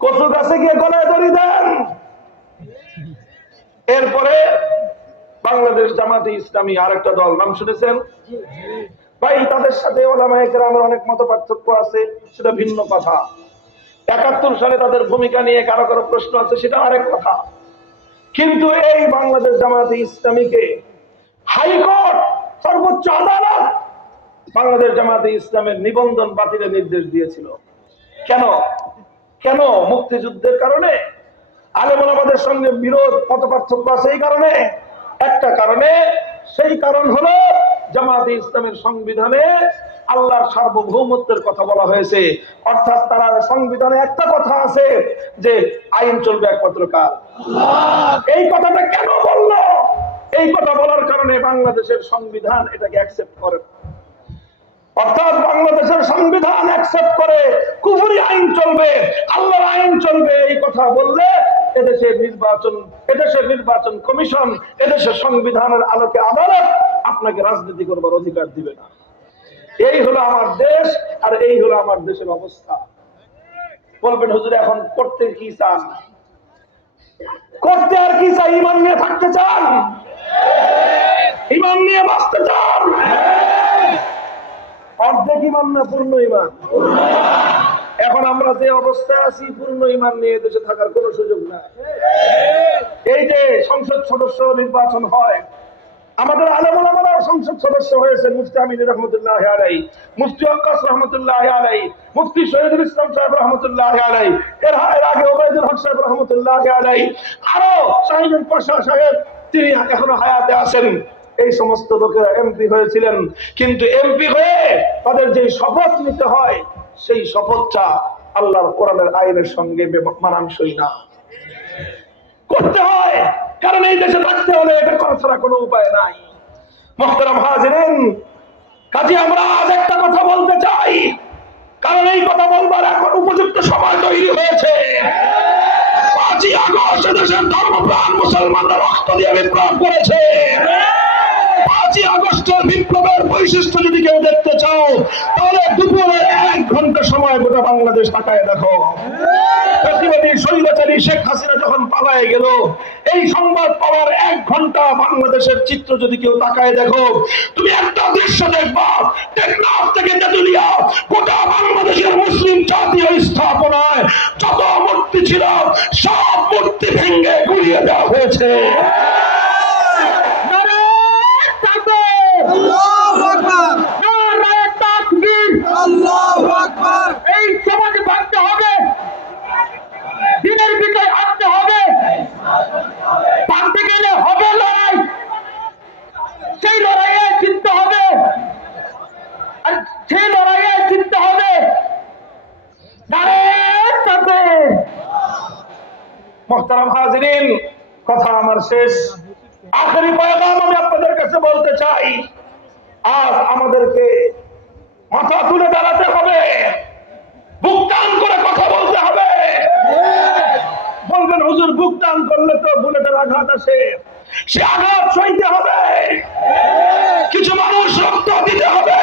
কচু গাছে গিয়ে গলায় দড়ি দেন। এরপরে বাংলাদেশ জামাতে ইসলামী আরেকটা দল, নাম শুনেছেন ভাই? তাদের সাথে ওলামায়ে কেরামের অনেক মত পার্থক্য আছে, সেটা ভিন্ন কথা। 71 সালে তাদের ভূমিকা নিয়ে কারো কারো প্রশ্ন আছে, সেটা আরেক কথা। কিন্তু এই বাংলাদেশ জামাতে ইসলামীকে হাইকোর্ট, সর্বোচ্চ আদালত বাংলাদেশ জামাতে ইসলামের নিবন্ধন বাতিলের নির্দেশ দিয়েছিল। কেন? কেন? মুক্তিযুদ্ধের কারণে? আলেম ওলামাদের সঙ্গে বিরোধ, মত পার্থক্য আছে এই কারণে? একটা কারণে, সেই কারণ হলো জামাতে ইসলামের সংবিধানে আল্লাহর সার্বভৌমত্বের কথা বলা হয়েছে। অর্থাৎ তারা সংবিধানে একটা কথা আছে যে আইন চলবে একমাত্র কার? এই কথাটা কেন বললো? এই কথা বলার কারণে বাংলাদেশের সংবিধান এটাকে অ্যাকসেপ্ট করে। অর্থাৎ বাংলাদেশের সংবিধান অ্যাকসেপ্ট করে কুফরি আইন চলবে, আল্লাহর আইন চলবে, এই কথা বললে এদেশের নির্বাচন কমিশন, এদেশের সংবিধানের আলোকে আদালত আপনাকে রাজনীতি করবার অধিকার দিবে না। এই হলো আমার দেশ, আর এই হলো আমার দেশের অবস্থা। বলবেন হুজুর এখন করতে কি চান? করতে আর কি চাই? ঈমান নিয়ে থাকতে চান? ঈমান নিয়ে বাঁচতে চান? অর্ধেক ঈমান না পূর্ণ ঈমান? এখন আমরা যে অবস্থায় আছি, পূর্ণ ঈমান নিয়ে দেশে থাকার কোনো সুযোগ নাই। এই যে সংসদ সদস্য নির্বাচন হয়, আমাদের আলেম ওলামারাও সংসদ সদস্য হয়েছে। মুফতি আমিন রহমতুল্লাহ আলাইহি, মুফতি আক্কাস রহমতুল্লাহ আলাইহি, মুফতি শহীদুল ইসলাম সাহেব রহমতুল্লাহ আলাইহি, এর আগে ওবায়দুল হক সাহেব রহমতুল্লাহ আলাইহি, আরো শাহিদুল পাশা সাহেব, তিনি এখনো হায়াতে আছেন। এই সমস্ত লোকেরা এমপি হয়েছিলেন, কিন্তু এমপি হয়ে তাদের যে শপথ নিতে হয়, সেই শপথটা আল্লাহর কোরআনের আইনের সঙ্গে মানানসই না। করতে হয়, কারণ এই দেশে থাকতে হলে এটা করা ছাড়া কোনো উপায় নাই। মুহতারাম হাজিরিন, কাজে আমরা আজ একটা কথা বলতে চাই, কারণ এই কথা বলবার এখন উপযুক্ত সময় তৈরি হয়েছে। 5ই আগস্ট দেশের ধর্মপ্রাণ মুসলমানরা রক্ত দিয়ে বিপ্লব করেছে। 5ই আগস্টের বিপ্লবের বৈশিষ্ট্য যদি কেউ দেখতে চাও, তাহলে দুপুরে 1 ঘন্টা সময় গোটা বাংলাদেশ তাকায় দেখো। প্রতিবাদী স্বৈরাচারী শেখ হাসিনা যখন পালায়ে গেল, এই সংবাদ পাওয়ার 1 ঘন্টা বাংলাদেশের চিত্র যদি কেউ তাকায় দেখো, তুমি একটা দৃশ্য দেখবা। টেকনাফ থেকে তেতুলিয়া গোটা বাংলাদেশের মুসলিম জাতীয় স্থাপনায় যত মূর্তি ছিল, সব মূর্তি ভেঙে গুড়িয়ে দেওয়া হয়েছে। এই সমাজে বাঁচতে হবে, দিনের ভিতরে আসতে হবে, পারতে গেলে হবে লড়াই, সেই লড়াইয়ে জিততে হবে, আর সেই লড়াইয়ে জিততে হবে। মুহতারাম হাজিরিন, কথা আমার শেষ। আখেরি পয়গাম আমি আপনাদের কাছে বলতে চাই, আজ আমাদেরকে মাথা তুলে দাঁড়াতে হবে, বুক টান করে কথা বলতে হবে। বলবেন হুজুর বুক টান করলে তো বুলেটের আঘাত আসে, সে আঘাত সইতে হবে। কিছু মানুষ রক্ত দিতে হবে।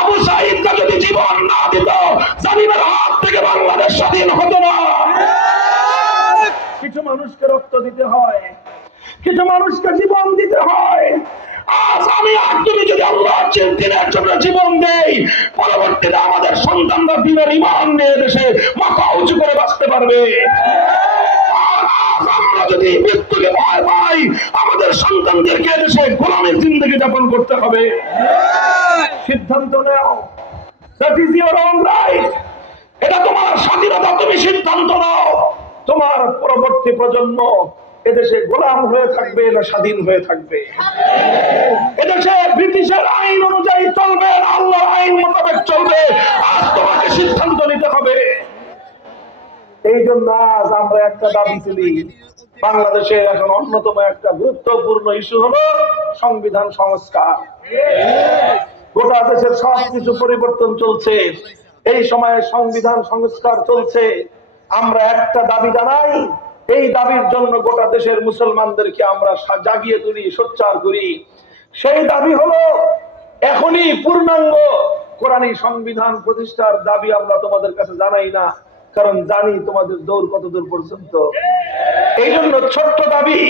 আবু সাঈদকে যদি জীবন না দিত, জালিমের হাত থেকে বাংলাদেশ স্বাধীন হতো না। কিছু মানুষকে রক্ত দিতে হয়, কিছু মানুষকে জীবন দিতে হয়। আজ আমি আর তুমি যদি আল্লাহর দিনের জন্য জীবন দেই, পরবর্তীতে আমাদের সন্তানরা দিনের ঈমান নিয়ে দেশে মাথা উঁচু করে বাঁচতে পারবে। আর আজ আমরা যদি মৃত্যুকে ভয় পাই, আমাদের সন্তানদেরকে দেশে গোলামের জিন্দগি যাপন করতে হবে। সিদ্ধান্ত নাও, that is your own right, এটা তোমার স্বাধীনতা, তুমি সিদ্ধান্ত নাও। তোমার পরবর্তী প্রজন্ম এদেশে গোলাম হয়ে থাকবে না স্বাধীন হয়ে থাকবে? এদেশে ব্রিটিশের আইন অনুযায়ী চলবে না আল্লাহর আইন মোতাবেক চলবে? আজ তোমাকে সিদ্ধান্ত নিতে হবে। এই জন্য আজ আমরা একটা দাবি তুলি। বাংলাদেশের এখন অন্যতম একটা গুরুত্বপূর্ণ ইস্যু হলো সংবিধান সংস্কার। গোটা দেশের সবকিছু পরিবর্তন চলছে, এই সময়ে সংবিধান সংস্কার চলছে। আমরা একটা দাবি জানাই, এই দাবির জন্য গোটা দেশের মুসলমানদেরকে আমরা জাগিয়ে তুলি, সোচ্চার করি। সেই দাবি হলো এখনই পূর্ণাঙ্গ কোরআনী সংবিধান প্রতিষ্ঠার দাবি আমরা তোমাদের কাছে জানাই না, কারণ জানি তোমাদের দৌড় কত দূর পর্যন্ত। এই জন্য ছোট্ট দাবি,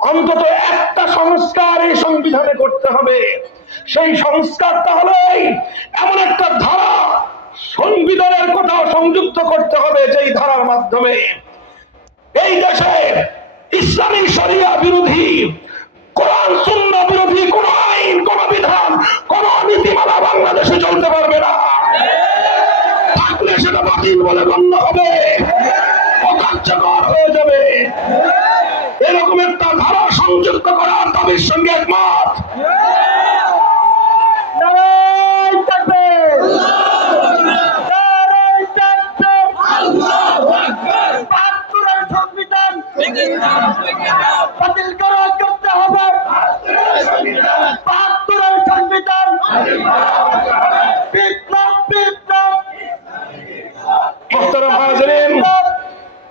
অন্তত একটা সংস্কার এই সংবিধানে করতে হবে। সেই সংস্কারটা হলো এমন একটা ধারা সংবিধানের কোথাও সংযুক্ত করতে হবে, যেই ধারার মাধ্যমে এই দেশে ইসলামী শরিয়া বিরোধী কোরআন সুন্নাহ বিরোধী কোন আইন, কোন বিধান, কোন নীতিমালা বাংলাদেশে চলতে পারবে না। থাকলে সেটা বাতিল বলে গণ্য হবে, অকার্যকর হয়ে যাবে। এরকম একটা ধারা সংযুক্ত করার দাবির সঙ্গে একমত।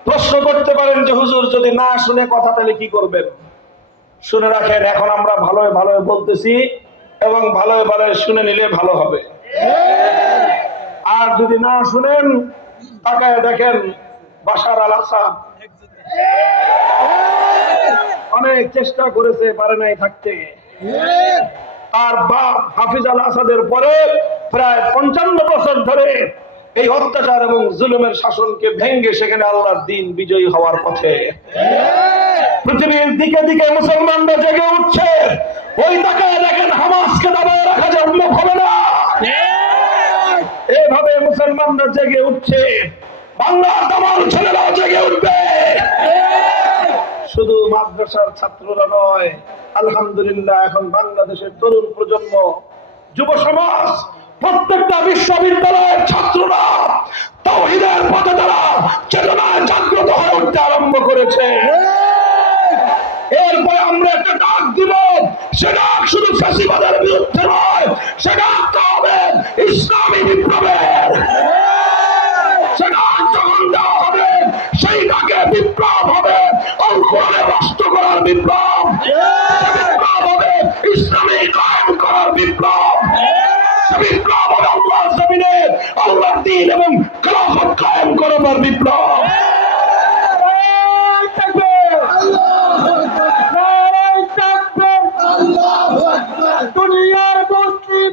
প্রশ্ন করতে পারেন যে হুজুর যদি না শুনে কথা তাহলে কি করবেন? শুনে রাখেন, এখন আমরা ভালোই ভালোই বলতেছি এবং ভালোই ভালোই শুনে নিলে ভালো হবে। আর যদি না শুনেন, তাকায় দেখেন বাশার আল আসাদ অনেক চেষ্টা করেছে, পারে নাই থাকতে। তার বাপ হাফিজ আল আসাদের পরে প্রায় 55 বছর ধরে এই অত্যাচার এবং জুলুমের শাসনকে ভেঙ্গে সেখানে আল্লাহর দ্বীন বিজয়ী হওয়ার পথে পৃথিবীর দিকে দিকে মুসলমানরা জেগে উঠছে। ওই তাকায় দেখেন হামাসকে দাবায় রাখা সম্ভব হবে না। এভাবে মুসলমানরা জেগে উঠছে, বাংলার তামাম ছেলেরাও জেগে উঠবে। শুধু মাদ্রাসার ছাত্ররা নয়, আলহামদুলিল্লাহ এখন বাংলাদেশের তরুণ প্রজন্ম, যুব সমাজ, প্রত্যেকটা বিশ্ববিদ্যালয়ের ছাত্ররা তাওহীদের পথে তারা চেতনায় জাগ্রত হয়ে উঠতে আরম্ভ করেছে। এরপরে আমরা একটা ডাক দিব, সে ডাক শুধু ফ্যাসিবাদের বিরুদ্ধে নয়, সে ডাকটা হবে ইসলামী বিপ্লবের। সে ডাক যখন দেওয়া হবে, সেই ডাকে বিপ্লব হবে আল কোরআনের রাষ্ট্র করার বিপ্লব, বিপ্লব হবে ইসলামী কায়েম করার বিপ্লব, বিপ্লব হবে আল্লাহর জমিনে আল্লাহর দ্বীন এবং খেলাফত কায়েম করার বিপ্লব। দুনিয়ার মুসলিম